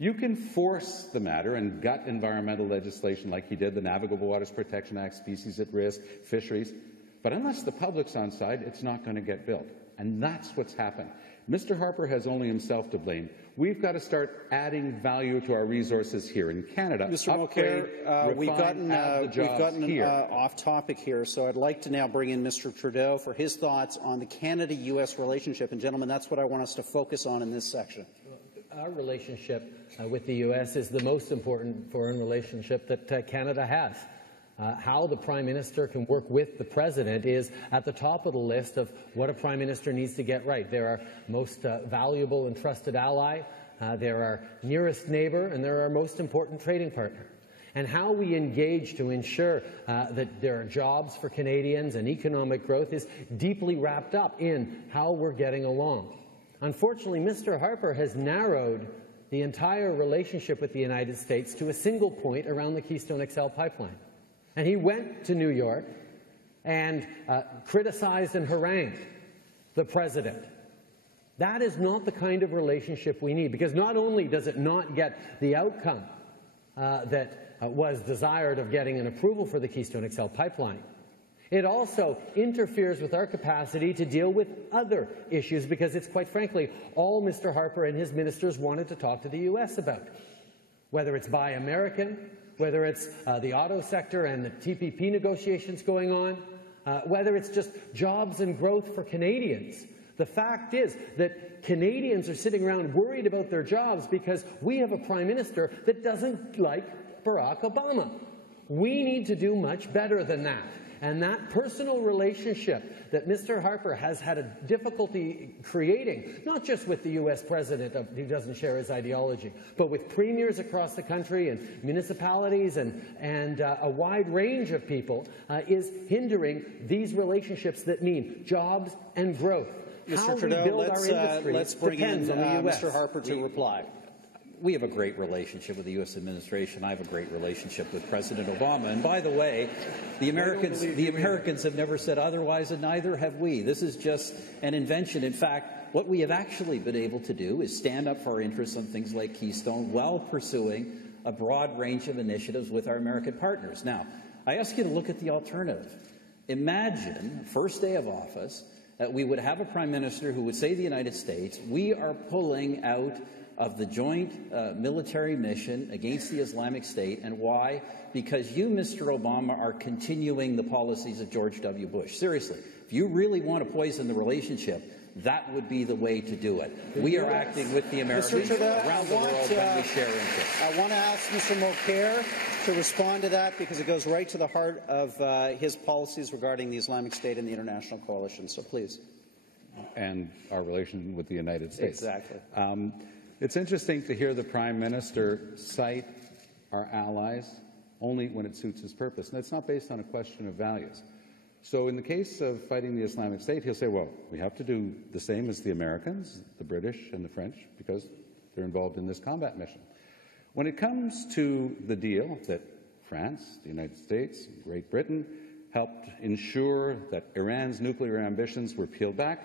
You can force the matter and gut environmental legislation like he did, the Navigable Waters Protection Act, species at risk, fisheries, but unless the public's on side, it's not going to get built. And that's what's happened. Mr. Harper has only himself to blame. We've got to start adding value to our resources here in Canada. Mr. Mulcair, we've gotten off topic here, so I'd like to now bring in Mr. Trudeau for his thoughts on the Canada-U.S. relationship. And gentlemen, that's what I want us to focus on in this section. Our relationship with the U.S. is the most important foreign relationship that Canada has. How the Prime Minister can work with the President is at the top of the list of what a Prime Minister needs to get right. They're our most valuable and trusted ally, they're our nearest neighbour, and they're our most important trading partner. And how we engage to ensure that there are jobs for Canadians and economic growth is deeply wrapped up in how we're getting along. Unfortunately, Mr. Harper has narrowed the entire relationship with the United States to a single point around the Keystone XL pipeline. And he went to New York and criticized and harangued the president. That is not the kind of relationship we need, because not only does it not get the outcome that was desired of getting an approval for the Keystone XL pipeline, it also interferes with our capacity to deal with other issues, because it's, quite frankly, all Mr. Harper and his ministers wanted to talk to the U.S. about. Whether it's Buy American, whether it's the auto sector and the TPP negotiations going on, whether it's just jobs and growth for Canadians. The fact is that Canadians are sitting around worried about their jobs because we have a Prime Minister that doesn't like Barack Obama. We need to do much better than that. And that personal relationship that Mr. Harper has had a difficulty creating, not just with the U.S. president who doesn't share his ideology, but with premiers across the country and municipalities and a wide range of people, is hindering these relationships that mean jobs and growth. Mr. Trudeau, let's bring in Mr. Harper to reply. We have a great relationship with the U.S. administration. I have a great relationship with President Obama. And by the way, the Americans have never said otherwise, and neither have we. This is just an invention. In fact, what we have actually been able to do is stand up for our interests on things like Keystone while pursuing a broad range of initiatives with our American partners. Now, I ask you to look at the alternative. Imagine, first day of office, that we would have a Prime Minister who would say to the United States, we are pulling out of the joint military mission against the Islamic State. And why? Because you, Mr. Obama, are continuing the policies of George W. Bush. Seriously, if you really want to poison the relationship, that would be the way to do it. We are acting with the Americans around the world when we share interests. I want to ask Mr. Mulcair to respond to that, because it goes right to the heart of his policies regarding the Islamic State and the international coalition. So please. And our relation with the United States. Exactly. It's interesting to hear the Prime Minister cite our allies only when it suits his purpose. And it's not based on a question of values. So in the case of fighting the Islamic State, he'll say, well, we have to do the same as the Americans, the British and the French, because they're involved in this combat mission. When it comes to the deal that France, the United States, and Great Britain helped ensure that Iran's nuclear ambitions were peeled back,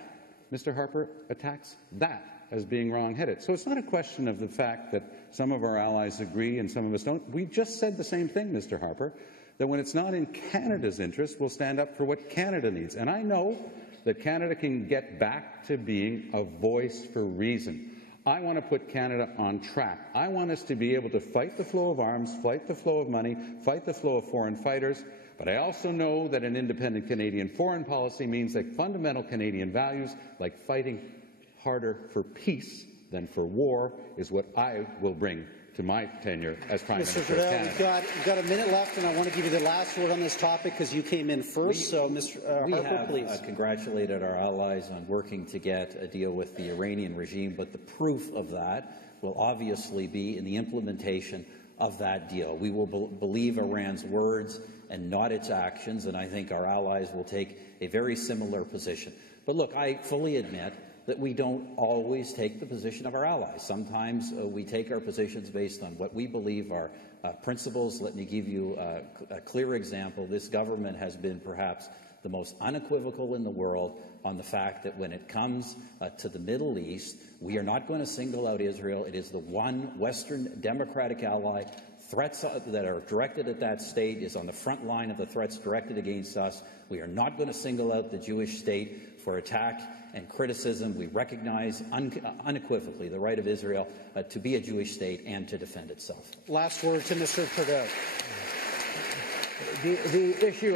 Mr. Harper attacks that as being wrong-headed. So it's not a question of the fact that some of our allies agree and some of us don't. We just said the same thing, Mr. Harper, that when it's not in Canada's interest, we'll stand up for what Canada needs. And I know that Canada can get back to being a voice for reason. I want to put Canada on track. I want us to be able to fight the flow of arms, fight the flow of money, fight the flow of foreign fighters. But I also know that an independent Canadian foreign policy means that fundamental Canadian values, like fighting harder for peace than for war, is what I will bring to my tenure as Prime Minister of Canada. We've got a minute left, and I want to give you the last word on this topic because you came in first. So, Mr. Harper, please. We have congratulated our allies on working to get a deal with the Iranian regime, but the proof of that will obviously be in the implementation of that deal. We will believe Iran's words and not its actions, and I think our allies will take a very similar position. But look, I fully admit that we don't always take the position of our allies. Sometimes we take our positions based on what we believe are principles. Let me give you a clear example. This government has been perhaps the most unequivocal in the world on the fact that when it comes to the Middle East, we are not going to single out Israel. It is the one Western democratic ally. Threats that are directed at that state is on the front line of the threats directed against us. We are not going to single out the Jewish state for attack and criticism. We recognize unequivocally the right of Israel to be a Jewish state and to defend itself. Last word to Mr. Trudeau. The issue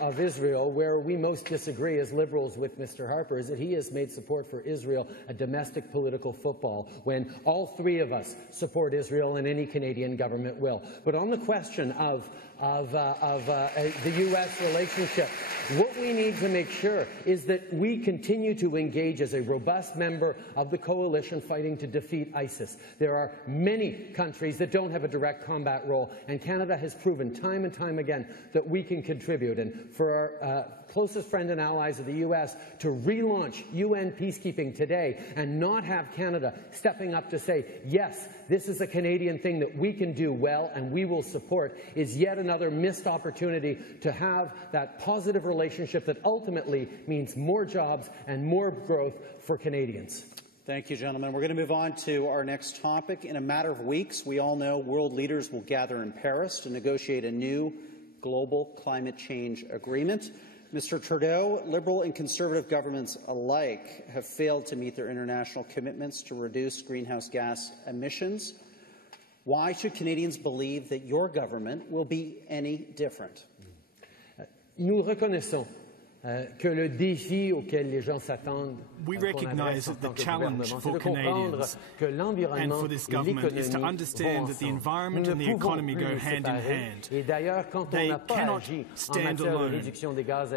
of Israel, where we most disagree as Liberals with Mr. Harper, is that he has made support for Israel a domestic political football when all three of us support Israel and any Canadian government will. But on the question of the U.S. relationship What we need to make sure is that we continue to engage as a robust member of the coalition fighting to defeat ISIS. There are many countries that don't have a direct combat role, and Canada has proven time and time again that we can contribute. And for our closest friend and allies of the U.S. to relaunch UN peacekeeping today and not have Canada stepping up to say, yes, this is a Canadian thing that we can do well and we will support, is yet another missed opportunity to have that positive relationship that ultimately means more jobs and more growth for Canadians. Thank you, gentlemen. We're going to move on to our next topic. In a matter of weeks, we all know world leaders will gather in Paris to negotiate a new global climate change agreement. Mr. Trudeau, Liberal and Conservative governments alike have failed to meet their international commitments to reduce greenhouse gas emissions. Why should Canadians believe that your government will be any different? Nous reconnaissons que le défi auquel les gens s'attendent, we recognize that the challenge for Canadians and for this government is to understand that the environment and the economy go hand in hand. They cannot stand alone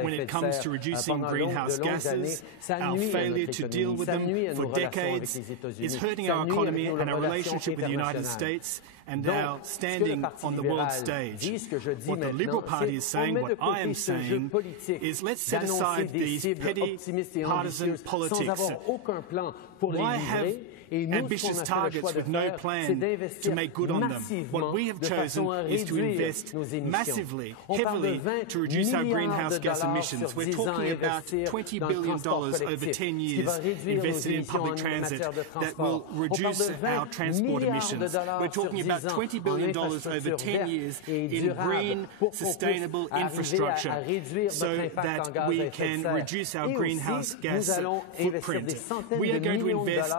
when it comes to reducing greenhouse gases. Our failure to deal with them for decades is hurting our economy and our relationship with the United States and our standing on the world stage. What the Liberal Party is saying, what I am saying, is let's set aside these petty partisan politics. Why have ambitious targets with no plan to make good on them? What we have chosen is to invest massively, heavily, to reduce our greenhouse gas emissions. We're talking about $20 billion over 10 years invested in public transit that will reduce our transport emissions. We're talking about $20 billion over 10 years in green, sustainable infrastructure so that we can reduce our greenhouse gas footprint. We are going to invest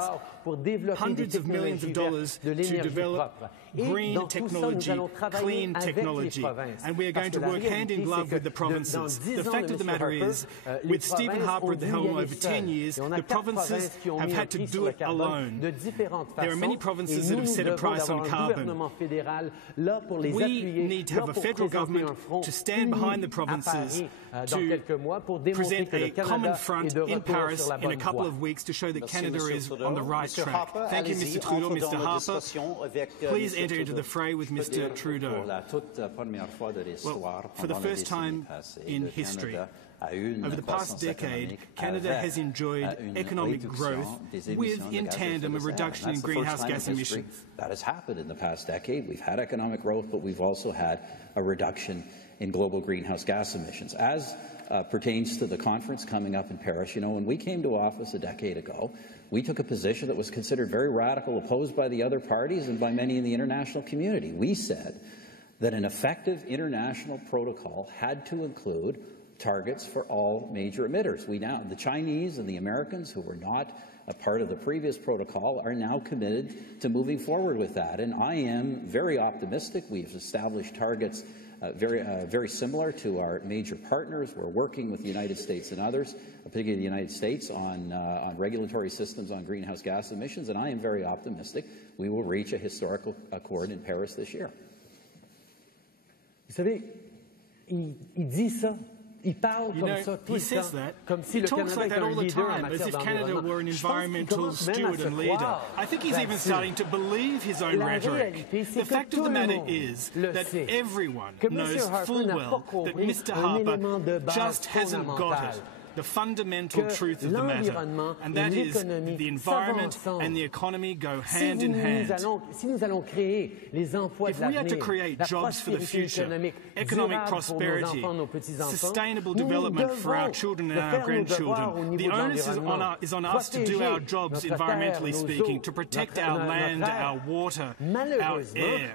hundreds of millions of dollars to develop green technology, clean technology, and we are going to work hand in glove with the provinces. The fact of the matter is, with Stephen Harper at the helm over 10 years, the provinces have had to do it alone. There are many provinces that have set a price on carbon. We need to have a federal government to stand behind the provinces to present a common front in Paris in a couple of weeks to show that Canada is on the right track. Thank you, Mr. Trudeau. Mr. Harper, please enter into the fray with Mr. Trudeau. Well, for the first time in history, over the past decade, Canada has enjoyed economic growth with, in tandem, a reduction in greenhouse gas emissions. That has happened in the past decade. We've had economic growth, but we've also had a reduction in global greenhouse gas emissions. As pertains to the conference coming up in Paris, you know, when we came to office a decade ago, we took a position that was considered very radical, opposed by the other parties and by many in the international community. We said that an effective international protocol had to include targets for all major emitters. The Chinese and the Americans, who were not a part of the previous protocol, are now committed to moving forward with that. And I am very optimistic. We've established targets very similar to our major partners. We're working with the United States and others, particularly the United States, on regulatory systems on greenhouse gas emissions, and I am very optimistic we will reach a historical accord in Paris this year. Vous savez, il dit ça. Il parle comme ça tout le temps, comme si le Canada était un leader en matière d'environnement. Je pense qu'il commence même à se croire. I think he's even starting to believe his own rhetoric. The fact of the matter is that everyone knows full well that Mr. Harper just hasn't got it. The fundamental truth of the matter, and that is the environment and the economy go hand in hand. If we are to create jobs for the future, economic prosperity, sustainable development for our children and our grandchildren, the onus is on us to do our jobs, environmentally speaking, to protect our land, our water, our air.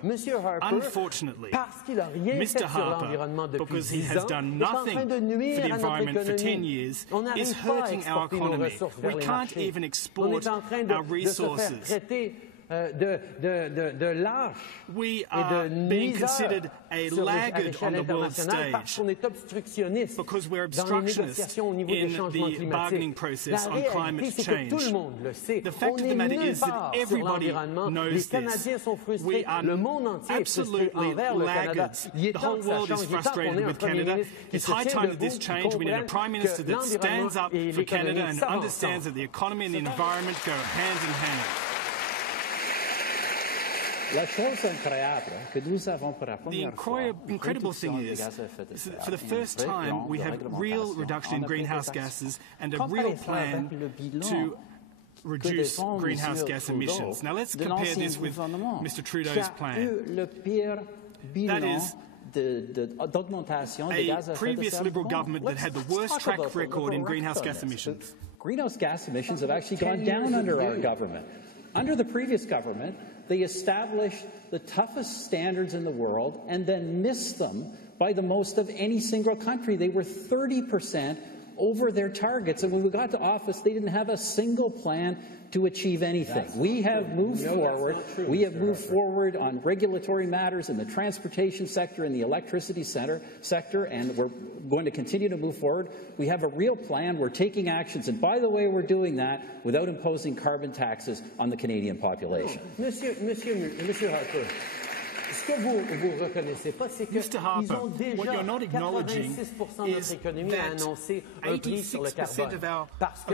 Unfortunately, Mr. Harper, because he has done nothing for the environment for 10 years, is hurting our economy. We can't even export our resources. de lâche we et de are being considered a sur laggard on the world internationale parce stage qu'on est obstructionniste because we're dans les obstructionists négociations au niveau des in changements the bargaining climatiques. process La on climate réalité, c'est que change. tout le monde le sait. The fact On of the est matter nulle is that part sur everybody l'environnement. knows Les this. Canadiens sont We frustrés. are Le monde entier est frustré absolutely envers le Canada. laggards. Il est The temps whole que ça world is change. Il est temps qu'on frustrated ait un with premier Canada. ministre qui It's se high tient time that this debout, qui change. We need a comprenne Prime Minister que that stands up l'environnement et for Canada l'économie, and ça va understands ensemble. that the economy and the environment go hand in hand. La chose incroyable que nous avons pour la première fois, incredible thing is, for the first time, we have real reduction in greenhouse gases and a real plan to reduce greenhouse gas emissions. Now let's compare this with Mr. Trudeau's plan. That is a previous Liberal government that had the worst track record in greenhouse gas emissions. Greenhouse gas emissions have actually gone down under our government. Under the previous government, they established the toughest standards in the world and then missed them by the most of any single country. They were 30% over their targets, and when we got to office, they didn't have a single plan to achieve anything. We have moved forward. We have moved forward on regulatory matters in the transportation sector and the electricity sector, and we're going to continue to move forward. We have a real plan. We're taking actions, and by the way, we're doing that without imposing carbon taxes on the Canadian population. Monsieur Harper. Ce que vous reconnaissez pas, c'est qu'ils ont déjà 86% de notre économie a annoncé un prix sur le carbone. Parce que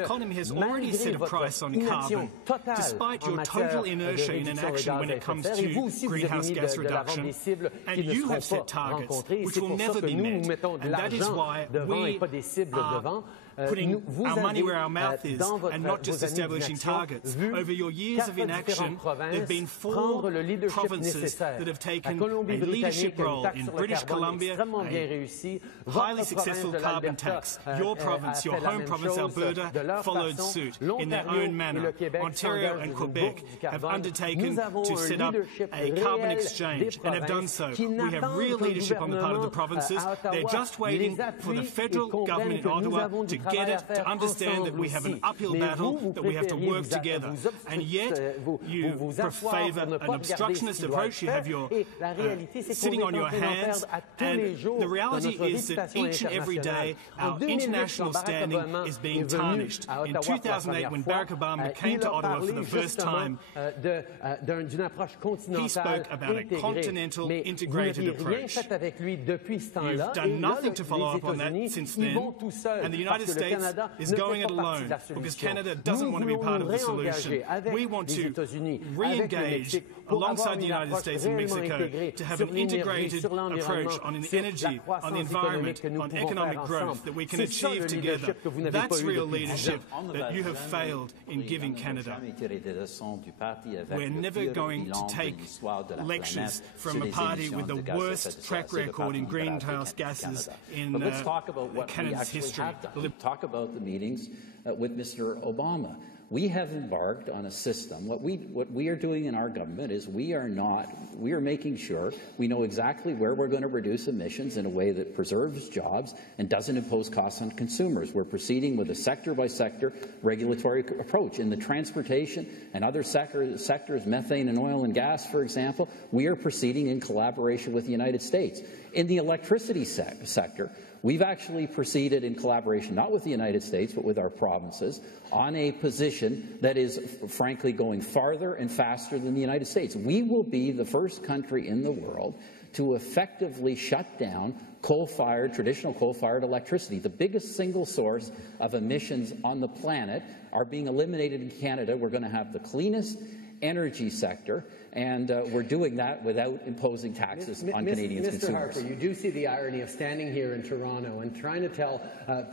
malgré votre inaction totale en matière de réduction de gaz à effet de serre, et vous aussi vous avez mis de l'avant des cibles qui ne seront pas rencontrées. C'est pour ça que nous mettons de l'argent devant et pas des cibles devant. Putting our money where our mouth is and not just establishing targets. Over your years of inaction, there have been 4 provinces that have taken a leadership role in British Columbia, a highly successful carbon tax. Your province, your home province, Alberta, followed suit in their own manner. Ontario and Quebec have undertaken to set up a carbon exchange and have done so. We have real leadership on the part of the provinces. They're just waiting for the federal government in Ottawa to get it, to understand that we have an uphill battle, that we have to work together. And yet, you favour an obstructionist approach. You have your sitting on your hands. And the reality is that each and every day, our international standing is being tarnished. In 2008, when Barack Obama came to Ottawa for the first time, he spoke about a continental integrated approach. You've done nothing to follow up on that since then, and the United States is going it alone because Canada doesn't want to be part of the solution. We want to re-engage alongside the United States and Mexico to have an integrated approach on energy, on the environment, on economic growth that we can achieve together. That's real leadership that you have failed in giving Canada. We're never going to take lectures from a party with the worst track record in greenhouse gases in Canada's history. Talk about the meetings with Mr. Obama. We have embarked on a system. What we are doing in our government is we are making sure we know exactly where we're going to reduce emissions in a way that preserves jobs and doesn't impose costs on consumers. We're proceeding with a sector-by-sector regulatory approach. In the transportation and other sectors, methane and oil and gas, for example, we are proceeding in collaboration with the United States. In the electricity sector, we've actually proceeded in collaboration, not with the United States, but with our provinces, on a position that is, frankly, going farther and faster than the United States. We will be the first country in the world to effectively shut down traditional coal-fired electricity. The biggest single source of emissions on the planet are being eliminated in Canada. We're going to have the cleanest energy sector, and we're doing that without imposing taxes on Canadian consumers. Mr. Harper, you do see the irony of standing here in Toronto and trying to tell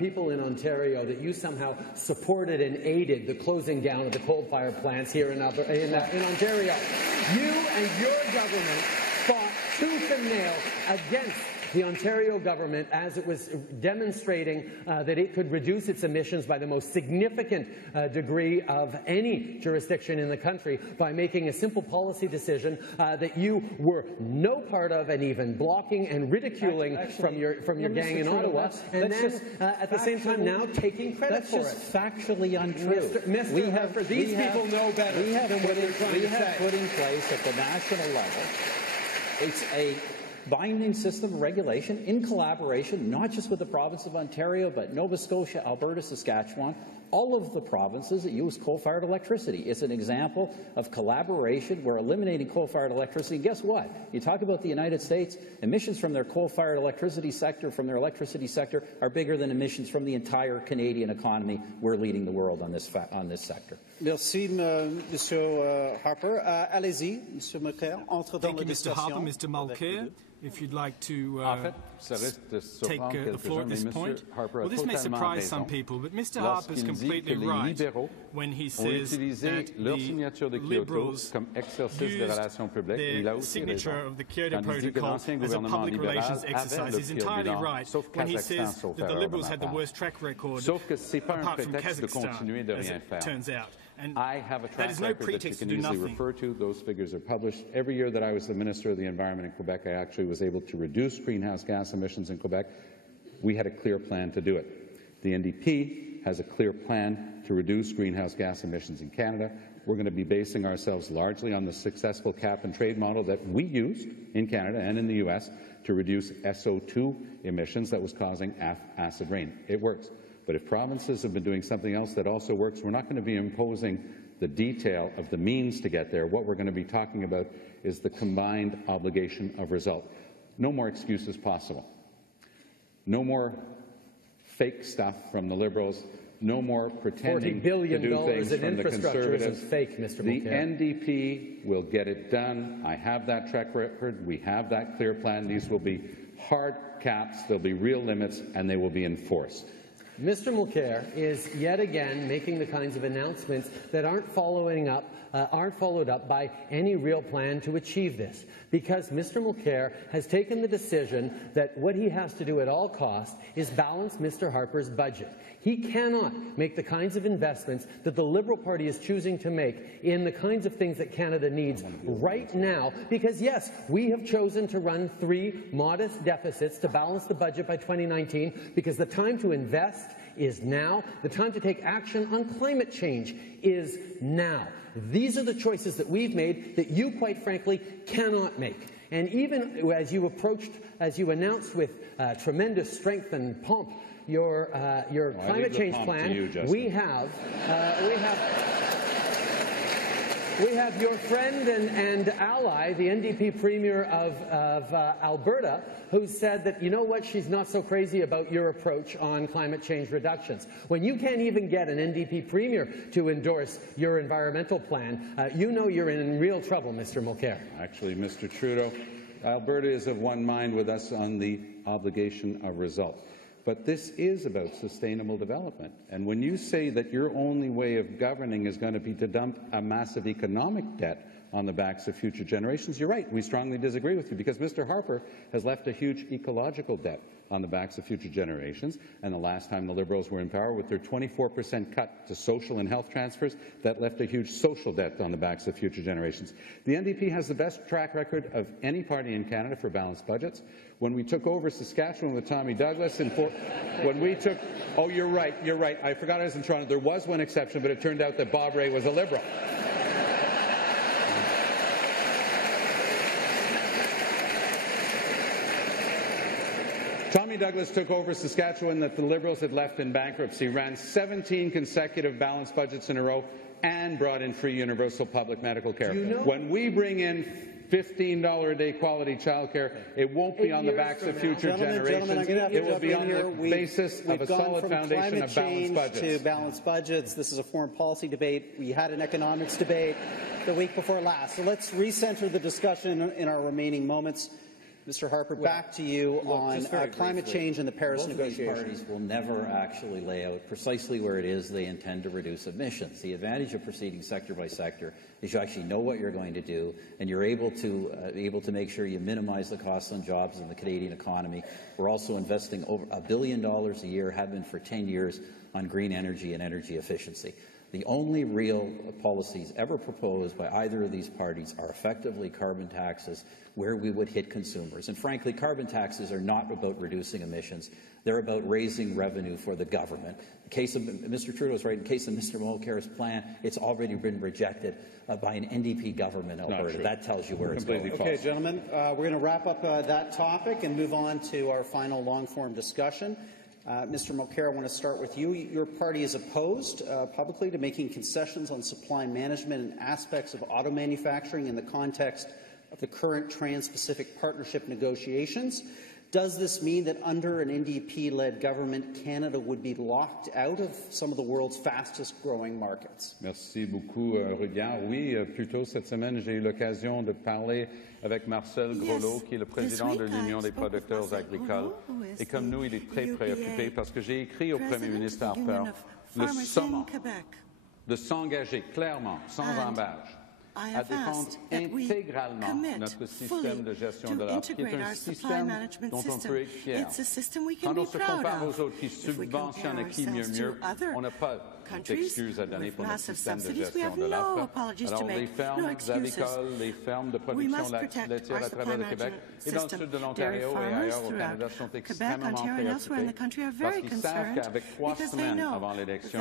people in Ontario that you somehow supported and aided the closing down of the coal-fired plants here in Ontario. You and your government fought tooth and nail against the Ontario government, as it was demonstrating that it could reduce its emissions by the most significant degree of any jurisdiction in the country by making a simple policy decision that you were no part of and even blocking and ridiculing from your gang in Ottawa, and then at the same time now taking credit for it. That's just factually untrue. Mr. Harper, these people know better than what they're trying to say. We have put in place at the national level, it's a binding system of regulation in collaboration, not just with the province of Ontario, but Nova Scotia, Alberta, Saskatchewan, all of the provinces that use coal-fired electricity. It's an example of collaboration. We're eliminating coal-fired electricity. And guess what? You talk about the United States, emissions from their coal-fired electricity sector, are bigger than emissions from the entire Canadian economy. We're leading the world on this sector. Merci, Monsieur Harper. Allez-y, Monsieur Mulcair. Entre dans la discussion. Thank you, Mr. Harper. Mr. Mulcair, if you'd like to take the floor at this point. Well, this may surprise some people, but Mr. Harper is completely right when he says that the Liberals used their signature of the Kyoto Protocol as a public relations exercise. He's entirely right when he says that the Liberals had the worst track record, apart from Kazakhstan, as it turns out. And I have a track no record that you can easily refer to. Those figures are published. Every year that I was the Minister of the Environment in Quebec, I actually was able to reduce greenhouse gas emissions in Quebec. We had a clear plan to do it. The NDP has a clear plan to reduce greenhouse gas emissions in Canada. We're going to be basing ourselves largely on the successful cap-and-trade model that we used in Canada and in the U.S. to reduce SO2 emissions that was causing acid rain. It works. But if provinces have been doing something else that also works, we're not going to be imposing the detail of the means to get there. What we're going to be talking about is the combined obligation of result. No more excuses possible. No more fake stuff from the Liberals. No more pretending to do things from the Conservatives. Fake, Mr. The NDP will get it done. I have that track record. We have that clear plan. These will be hard caps. There'll be real limits, and they will be enforced. Mr. Mulcair is yet again making the kinds of announcements that aren't followed up by any real plan to achieve this, because Mr. Mulcair has taken the decision that what he has to do at all costs is balance Mr. Harper's budget. He cannot make the kinds of investments that the Liberal Party is choosing to make in the kinds of things that Canada needs right now, because, yes, we have chosen to run 3 modest deficits to balance the budget by 2019, because the time to invest is now. The time to take action on climate change is now. These are the choices that we've made that you, quite frankly, cannot make. And even as you announced with tremendous strength and pomp your climate change plan, we have your friend and ally, the NDP Premier of Alberta, who said that, you know what, she's not so crazy about your approach on climate change reductions. When you can't even get an NDP Premier to endorse your environmental plan, you know you're in real trouble, Mr. Mulcair. Actually, Mr. Trudeau, Alberta is of one mind with us on the obligation of result. But this is about sustainable development. And when you say that your only way of governing is going to be to dump a massive economic debt on the backs of future generations, you're right. We strongly disagree with you, because Mr. Harper has left a huge ecological debt on the backs of future generations. And the last time the Liberals were in power, with their 24% cut to social and health transfers, that left a huge social debt on the backs of future generations. The NDP has the best track record of any party in Canada for balanced budgets. When we took over Saskatchewan with Tommy Douglas, oh, you're right, I forgot I was in Toronto. There was one exception, but it turned out that Bob Rae was a Liberal. Tommy Douglas took over Saskatchewan that the Liberals had left in bankruptcy, ran 17 consecutive balanced budgets in a row, and brought in free universal public medical care. When we bring in $15 a day quality childcare, it won't be on the backs of future generations. It will be on the basis of a solid foundation of balanced budgets. To balanced budgets. This is a foreign policy debate. We had an economics debate the week before last. So let's recenter the discussion in our remaining moments. Mr. Harper, back to you on climate change and the Paris negotiations. Both of these parties will never actually lay out precisely where it is they intend to reduce emissions. The advantage of proceeding sector by sector is you actually know what you're going to do, and you're able to make sure you minimize the costs on jobs in the Canadian economy. We're also investing over $1 billion a year, have been for 10 years, on green energy and energy efficiency. The only real policies ever proposed by either of these parties are effectively carbon taxes where we would hit consumers. And frankly, carbon taxes are not about reducing emissions. They're about raising revenue for the government. In case of Mr. Trudeau's right, in case of Mr. Mulcair's plan, it's already been rejected by an NDP government in Alberta. That tells you where it's going. Okay, gentlemen, we're going to wrap up that topic and move on to our final long-form discussion. Mr. Mulcair, I want to start with you. Your party is opposed publicly to making concessions on supply management and aspects of auto manufacturing in the context of the current Trans-Pacific Partnership negotiations. Does this mean that under an NDP-led government, Canada would be locked out of some of the world's fastest-growing markets? Merci beaucoup, Rudyard. Oui, plus tôt cette semaine, j'ai eu l'occasion de parler avec Marcel Groslo, qui est le président de l'Union des producteurs agricoles. Et comme nous, il est très préoccupé parce que j'ai écrit au Premier ministre Harper le sommant de s'engager clairement, sans embâche, à défendre intégralement notre système de gestion de l'offre, qui est un système dont on peut être fier. Quand on se compare aux autres qui subventionnent et qui mieux, on n'a pas d'excuses à donner pour notre système de gestion de l'offre. Alors les fermes avicoles, les fermes de production laitière à travers le Québec et dans le sud de l'Ontario et ailleurs au Canada sont extrêmement préoccupés parce qu'ils savent qu'avec 3 semaines avant l'élection,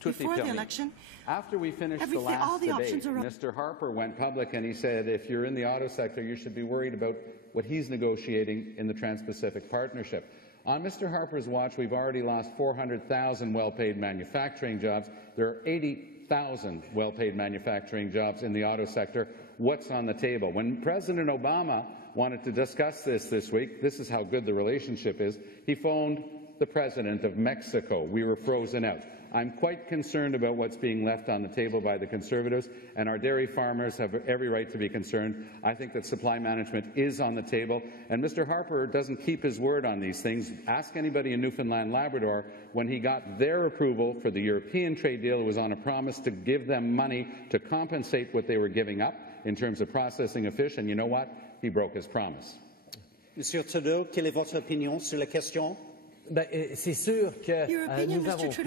tout est permis. After we finished the last debate, Mr. Harper went public and he said if you're in the auto sector, you should be worried about what he's negotiating in the Trans-Pacific Partnership. On Mr. Harper's watch, we've already lost 400,000 well-paid manufacturing jobs. There are 80,000 well-paid manufacturing jobs in the auto sector. What's on the table? When President Obama wanted to discuss this week, this is how good the relationship is, he phoned the president of Mexico. We were frozen out. I'm quite concerned about what's being left on the table by the Conservatives, and our dairy farmers have every right to be concerned. I think that supply management is on the table, and Mr. Harper doesn't keep his word on these things. Ask anybody in Newfoundland, Labrador, when he got their approval for the European trade deal, it was on a promise to give them money to compensate what they were giving up in terms of processing of fish, and you know what? He broke his promise. Monsieur Trudeau, quelle est votre opinion sur la question? C'est sûr que nous avons pu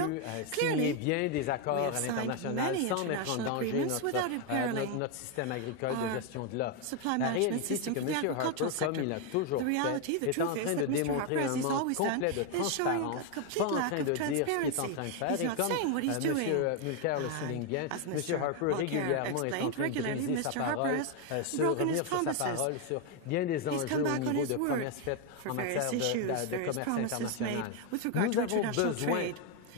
signer bien des accords à l'international sans mettre en danger notre système agricole de gestion de l'offre. La réalité, c'est que M. Harper, comme il a toujours fait, est en train de démontrer un manque complet de transparence, pas en train de dire ce qu'il est en train de faire. Et comme M. Mulcair le souligne bien, M. Harper régulièrement est en train de briser sa parole, revenir sur sa parole sur bien des enjeux au niveau de promesses faites en matière de commerce international. Nous avons besoin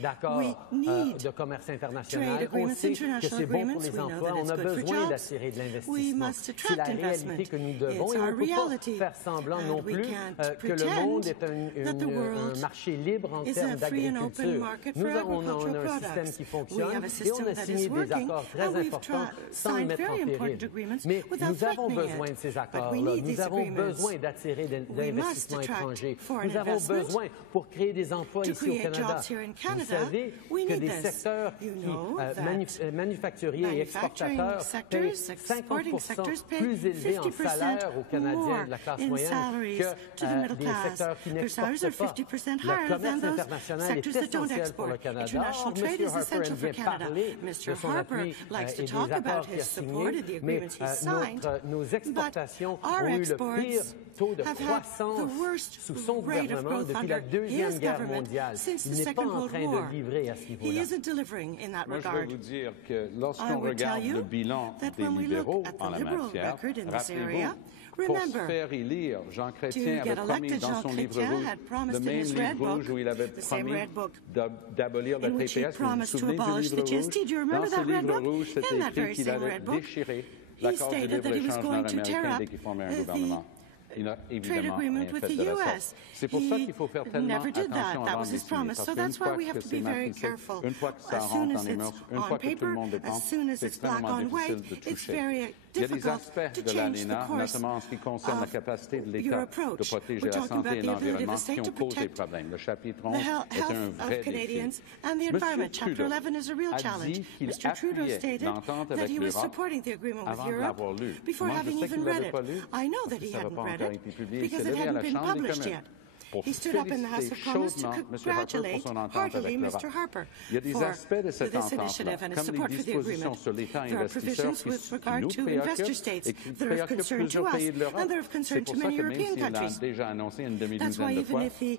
d'accords de commerce international. On sait que c'est bon pour les emplois. On a besoin d'attirer de l'investissement. C'est la réalité que nous devons et on ne peut pas faire semblant non plus que le monde est un marché libre en termes d'agriculture. Nous avons un système qui fonctionne et on a signé des accords très importants sans les mettre en péril. Mais nous avons besoin de ces accords-là. Nous avons besoin d'attirer de l'investissement étranger. Nous avons besoin pour créer des emplois ici au Canada. Vous savez que des secteurs manufacturiers et exportateurs payent 50% plus élevé en salaire aux Canadiens de la classe moyenne que des secteurs qui n'exportent pas. Le commerce international est essentiel pour le Canada. Or, M. Harper aime bien parler de son appui et des accords qu'il a signés, mais nos exportations ont eu le pire taux de croissance sous son gouvernement depuis la Deuxième Guerre mondiale. Il n'est pas en train de livrer à ce niveau-là. Moi, je vais vous dire que lorsqu'on regarde le bilan des libéraux en la matière, rappelez-vous, pour se faire élire, Jean Chrétien avait promis dans son livre rouge, le même livre rouge où il avait promis d'abolir le TPS. Vous vous souvenez du livre rouge? Dans ce livre rouge, c'était écrit qu'il allait déchirer l'accord de libre-échange nord-américain dès qu'il formait un gouvernement. Il n'a évidemment rien fait de la sorte. C'est pour ça qu'il faut faire tellement attention avant de décider. Parce qu'une fois que c'est marqué, une fois que ça rentre dans les mœurs, une fois que tout le monde dépense, c'est extrêmement difficile de toucher. difficult to change the course of your approach. We're talking about the ability of the state to protect the health of Canadians and the environment. Chapter 11 is a real challenge. Mr. Trudeau stated that he was supporting the agreement with Europe before having even read it. I know that he hadn't read it because it hadn't been published yet. He stood up in the House of Commons to congratulate heartily Mr. Harper for this initiative and his support for the agreement. There are provisions with regard to investor states that are of concern to us and that are of concern to many European countries. That's why even if he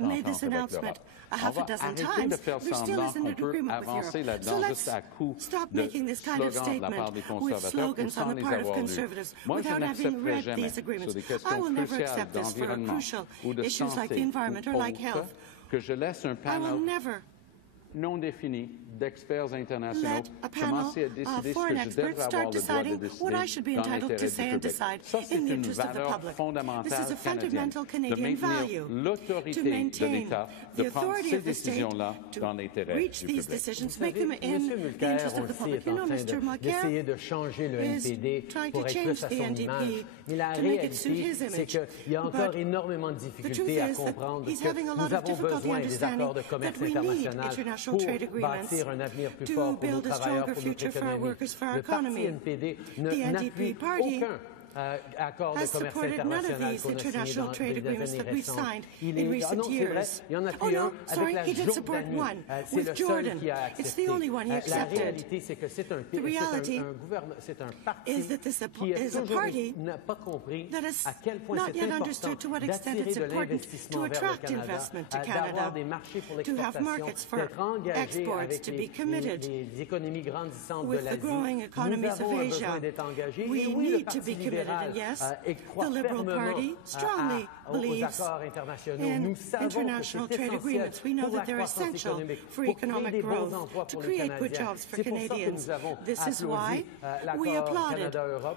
made this announcement a half a dozen times, there still isn't an agreement with Europe. So let's stop making this kind of statement with slogans on the part of Conservatives without having read these agreements. I will never accept this for crucial issues like the environment or like health. I will never let a panel of foreign experts start deciding what I should be entitled to say and decide in the interest of the public. This is a fundamental Canadian value, to maintain the authority of the state to reach these decisions, make them in the interest of the public. You know, Mr. Mulcair is trying to change the NDP to make it suit his image. But the truth is that he's having a lot of difficulty understanding that we need international trade agreements to build a stronger future for our workers, for our economy. The NDP party has supported none of these international trade agreements that we've signed in recent years. Oh no, sorry, he did support one with Jordan. It's the only one he accepted. The reality is that this is a party that has not yet understood to what extent it's important to attract investment to Canada, to have markets for exports, to be committed with the growing economies of Asia. We need to be committed. And yes, the Liberal Party strongly believes in international trade agreements. We know that they're essential for economic growth, to create good jobs for Canadians. This is why we applauded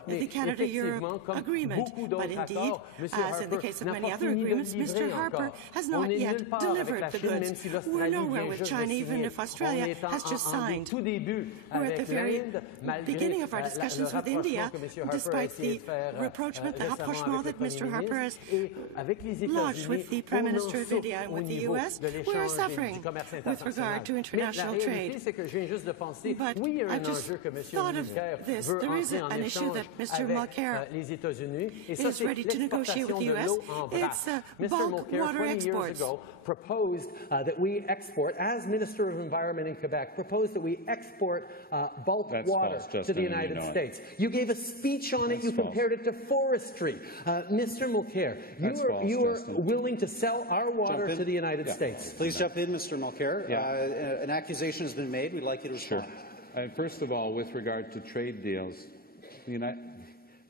the Canada-Europe agreement. But indeed, as in the case of many other agreements, Mr. Harper has not yet delivered the goods. We're nowhere with China, even if Australia has just signed. We're at the very beginning of our discussions with India, despite the rapprochement, the rapprochement that Mr. Harper has lodged with the Prime Minister of India and with the U.S., we are suffering with regard to international trade. But I just thought of this. There is an issue that Mr. Mulcair is ready to negotiate with the U.S. It's bulk water exports. Proposed that we export, as Minister of Environment in Quebec, proposed that we export bulk water to the United States. You gave a speech on it. You compared it to forestry. Mr. Mulcair, you are willing to sell our water to the United States. Please jump in, Mr. Mulcair. An accusation has been made. We'd like you to respond. Sure. First of all, with regard to trade deals, there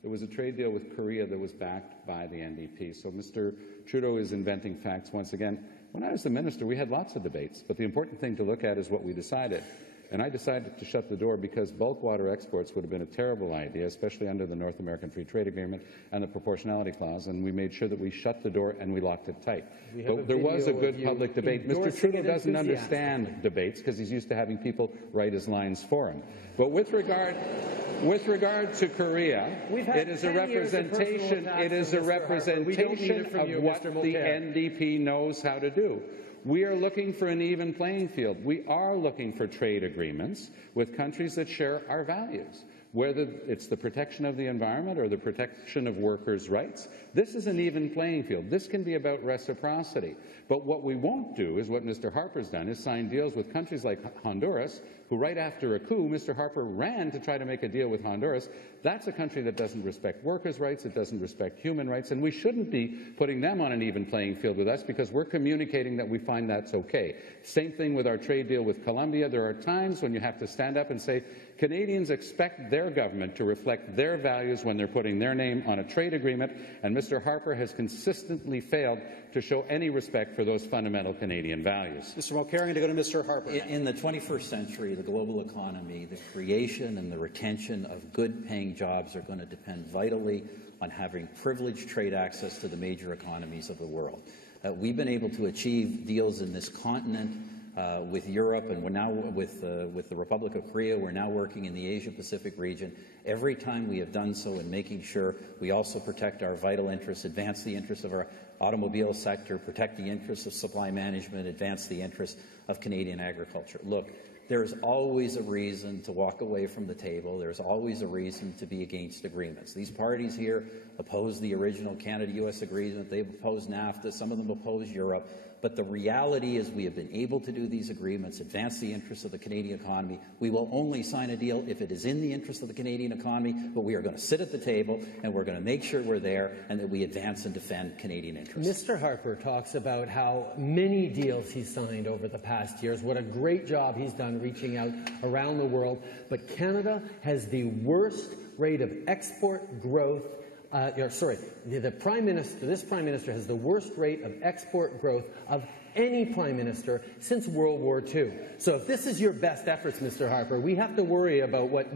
was a trade deal with Korea that was backed by the NDP. So Mr. Trudeau is inventing facts once again. When I was the minister, we had lots of debates, but the important thing to look at is what we decided. And I decided to shut the door because bulk water exports would have been a terrible idea, especially under the North American Free Trade Agreement and the Proportionality Clause, and we made sure that we shut the door and we locked it tight. But there was a good public debate. Mr. Trudeau doesn't understand debates because he's used to having people write his lines for him. But with regard to Korea, it is a representation of what the NDP knows how to do. We are looking for an even playing field. We are looking for trade agreements with countries that share our values, whether it's the protection of the environment or the protection of workers' rights. This is an even playing field. This can be about reciprocity. But what we won't do is what Mr. Harper's done, is sign deals with countries like Honduras, who right after a coup, Mr. Harper ran to try to make a deal with Honduras. That's a country that doesn't respect workers' rights, it doesn't respect human rights, and we shouldn't be putting them on an even playing field with us because we're communicating that we find that's okay. Same thing with our trade deal with Colombia. There are times when you have to stand up and say, Canadians expect their government to reflect their values when they're putting their name on a trade agreement, and Mr. Harper has consistently failed to show any respect for those fundamental Canadian values. Mr. Mulcair, I'm going to go to Mr. Harper. In the 21st century, the global economy, the creation and the retention of good-paying jobs are going to depend vitally on having privileged trade access to the major economies of the world. We've been able to achieve deals in this continent with Europe, and we're now with the Republic of Korea. We're now working in the Asia-Pacific region. Every time we have done so in making sure we also protect our vital interests, advance the interests of our automobile sector, protect the interests of supply management, advance the interests of Canadian agriculture. Look, there's always a reason to walk away from the table. There's always a reason to be against agreements. These parties here oppose the original Canada-U.S. agreement. They oppose NAFTA. Some of them oppose Europe. But the reality is we have been able to do these agreements, advance the interests of the Canadian economy. We will only sign a deal if it is in the interest of the Canadian economy, but we are going to sit at the table and we're going to make sure we're there and that we advance and defend Canadian interests. Mr. Harper talks about how many deals he's signed over the past years, what a great job he's done reaching out around the world, but Canada has the worst rate of export growth. This Prime Minister has the worst rate of export growth of any Prime Minister since World War II. So if this is your best efforts, Mr. Harper, we have to worry about what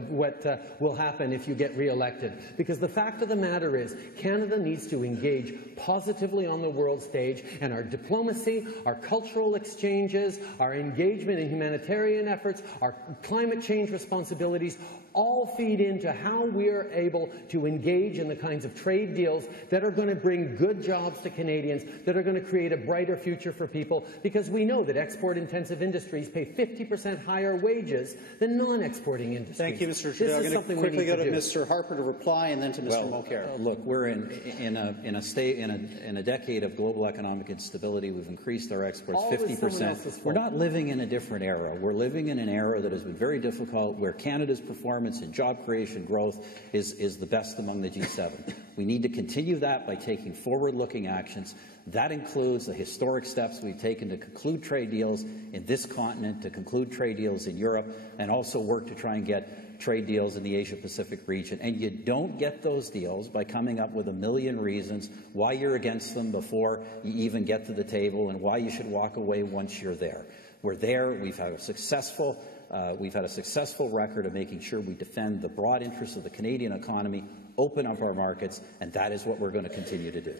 will happen if you get re-elected. Because the fact of the matter is, Canada needs to engage positively on the world stage, and our diplomacy, our cultural exchanges, our engagement in humanitarian efforts, our climate change responsibilities, all feed into how we are able to engage in the kinds of trade deals that are going to bring good jobs to Canadians, that are going to create a brighter future for people, because we know that export-intensive industries pay 50% higher wages than non-exporting industries. Thank you, Mr. Trudeau. I'm going to quickly go to Mr. Harper to reply, and then to Mr. Mulcair. Look, we're in a decade of global economic instability. We've increased our exports 50%. We're not living in a different era. We're living in an era that has been very difficult, where Canada's performance in job creation growth is the best among the G7. We need to continue that by taking forward-looking actions. That includes the historic steps we've taken to conclude trade deals in this continent, to conclude trade deals in Europe, and also work to try and get trade deals in the Asia-Pacific region. And you don't get those deals by coming up with a million reasons why you're against them before you even get to the table, and why you should walk away once you're there. We're there. We've had a successful record of making sure we defend the broad interests of the Canadian economy, open up our markets, and that is what we're going to continue to do.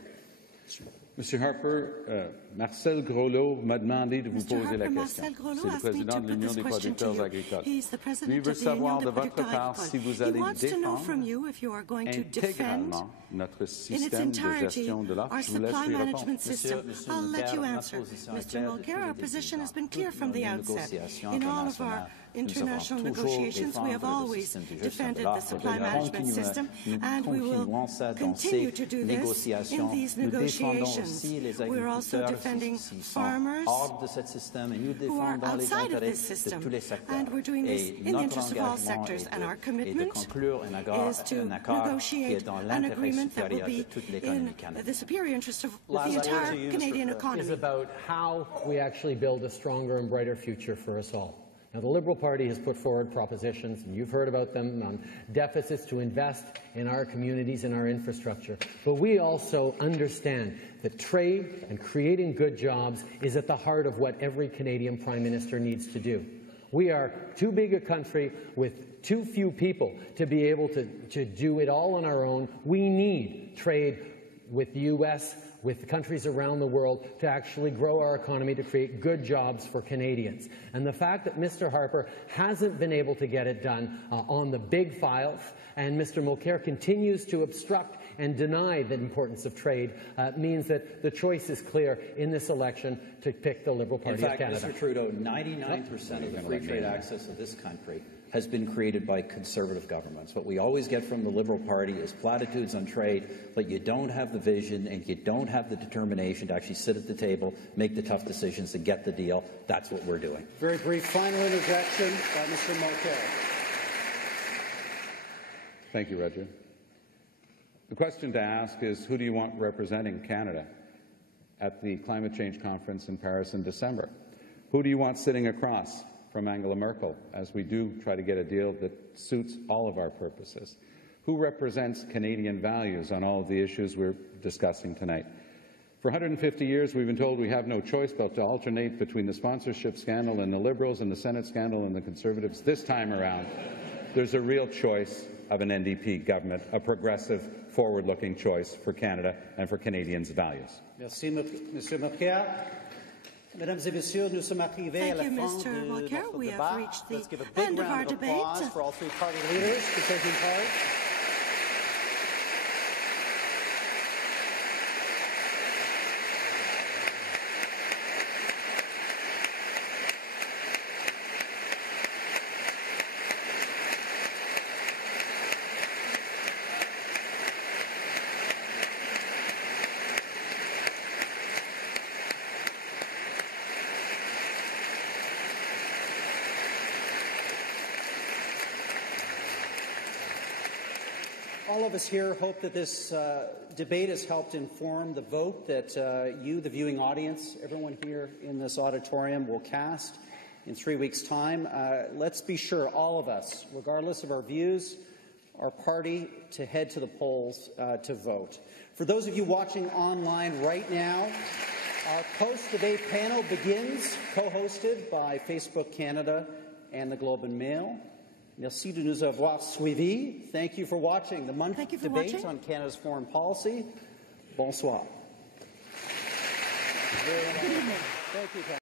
Monsieur Harper, Marcel Groslo m'a demandé de vous poser la question. C'est le président de l'Union des producteurs agricoles. Lui veut savoir de votre part si vous allez défendre intégralement notre système de gestion de l'offre. Je vous laisse lui répondre. I'll let you answer. Mr. Mulcair, our position has been clear from the outset. In all of our international negotiations, we have always defended the supply management system, and we will continue to do this in these negotiations. We're also defending farmers who are outside of this system, and we're doing this in the interest of all sectors, and our commitment is to negotiate an agreement that will be in the superior interest of the entire Canadian economy. Is about how we actually build a stronger and brighter future for us all. Now, the Liberal Party has put forward propositions, and you've heard about them, on deficits to invest in our communities and our infrastructure. But we also understand that trade and creating good jobs is at the heart of what every Canadian Prime Minister needs to do. We are too big a country with too few people to be able to do it all on our own. We need trade with the U.S., with countries around the world, to actually grow our economy, to create good jobs for Canadians. And the fact that Mr. Harper hasn't been able to get it done on the big files, and Mr. Mulcair continues to obstruct and deny the importance of trade, means that the choice is clear in this election to pick the Liberal Party of Canada. In fact, Mr. Trudeau, 99% of the free trade access of this country has been created by Conservative governments. What we always get from the Liberal Party is platitudes on trade, but you don't have the vision and you don't have the determination to actually sit at the table, make the tough decisions, and get the deal. That's what we're doing. Very brief final interjection by Mr. Mulcair. Thank you, Roger. The question to ask is, who do you want representing Canada at the climate change conference in Paris in December? Who do you want sitting across from Angela Merkel as we do try to get a deal that suits all of our purposes? Who represents Canadian values on all of the issues we're discussing tonight? For 150 years, we've been told we have no choice but to alternate between the sponsorship scandal and the Liberals, and the Senate scandal and the Conservatives. This time around, there's a real choice of an NDP government, a progressive, forward-looking choice for Canada and for Canadians' values. Merci, Monsieur Mulcair. Mesdames et messieurs, nous sommes arrivés à la fin de notre débat. Let's give a big round of applause for all three party leaders for taking part. All of us here hope that this debate has helped inform the vote that you, the viewing audience, everyone here in this auditorium will cast in 3 weeks' time. Let's be sure, all of us, regardless of our views, our party, to head to the polls to vote. For those of you watching online right now, our post-debate panel begins, co-hosted by Facebook Canada and the Globe and Mail. Merci de nous avoir suivis. Thank you for watching the Munk debate on Canada's foreign policy. Bonsoir. Good evening. Thank you.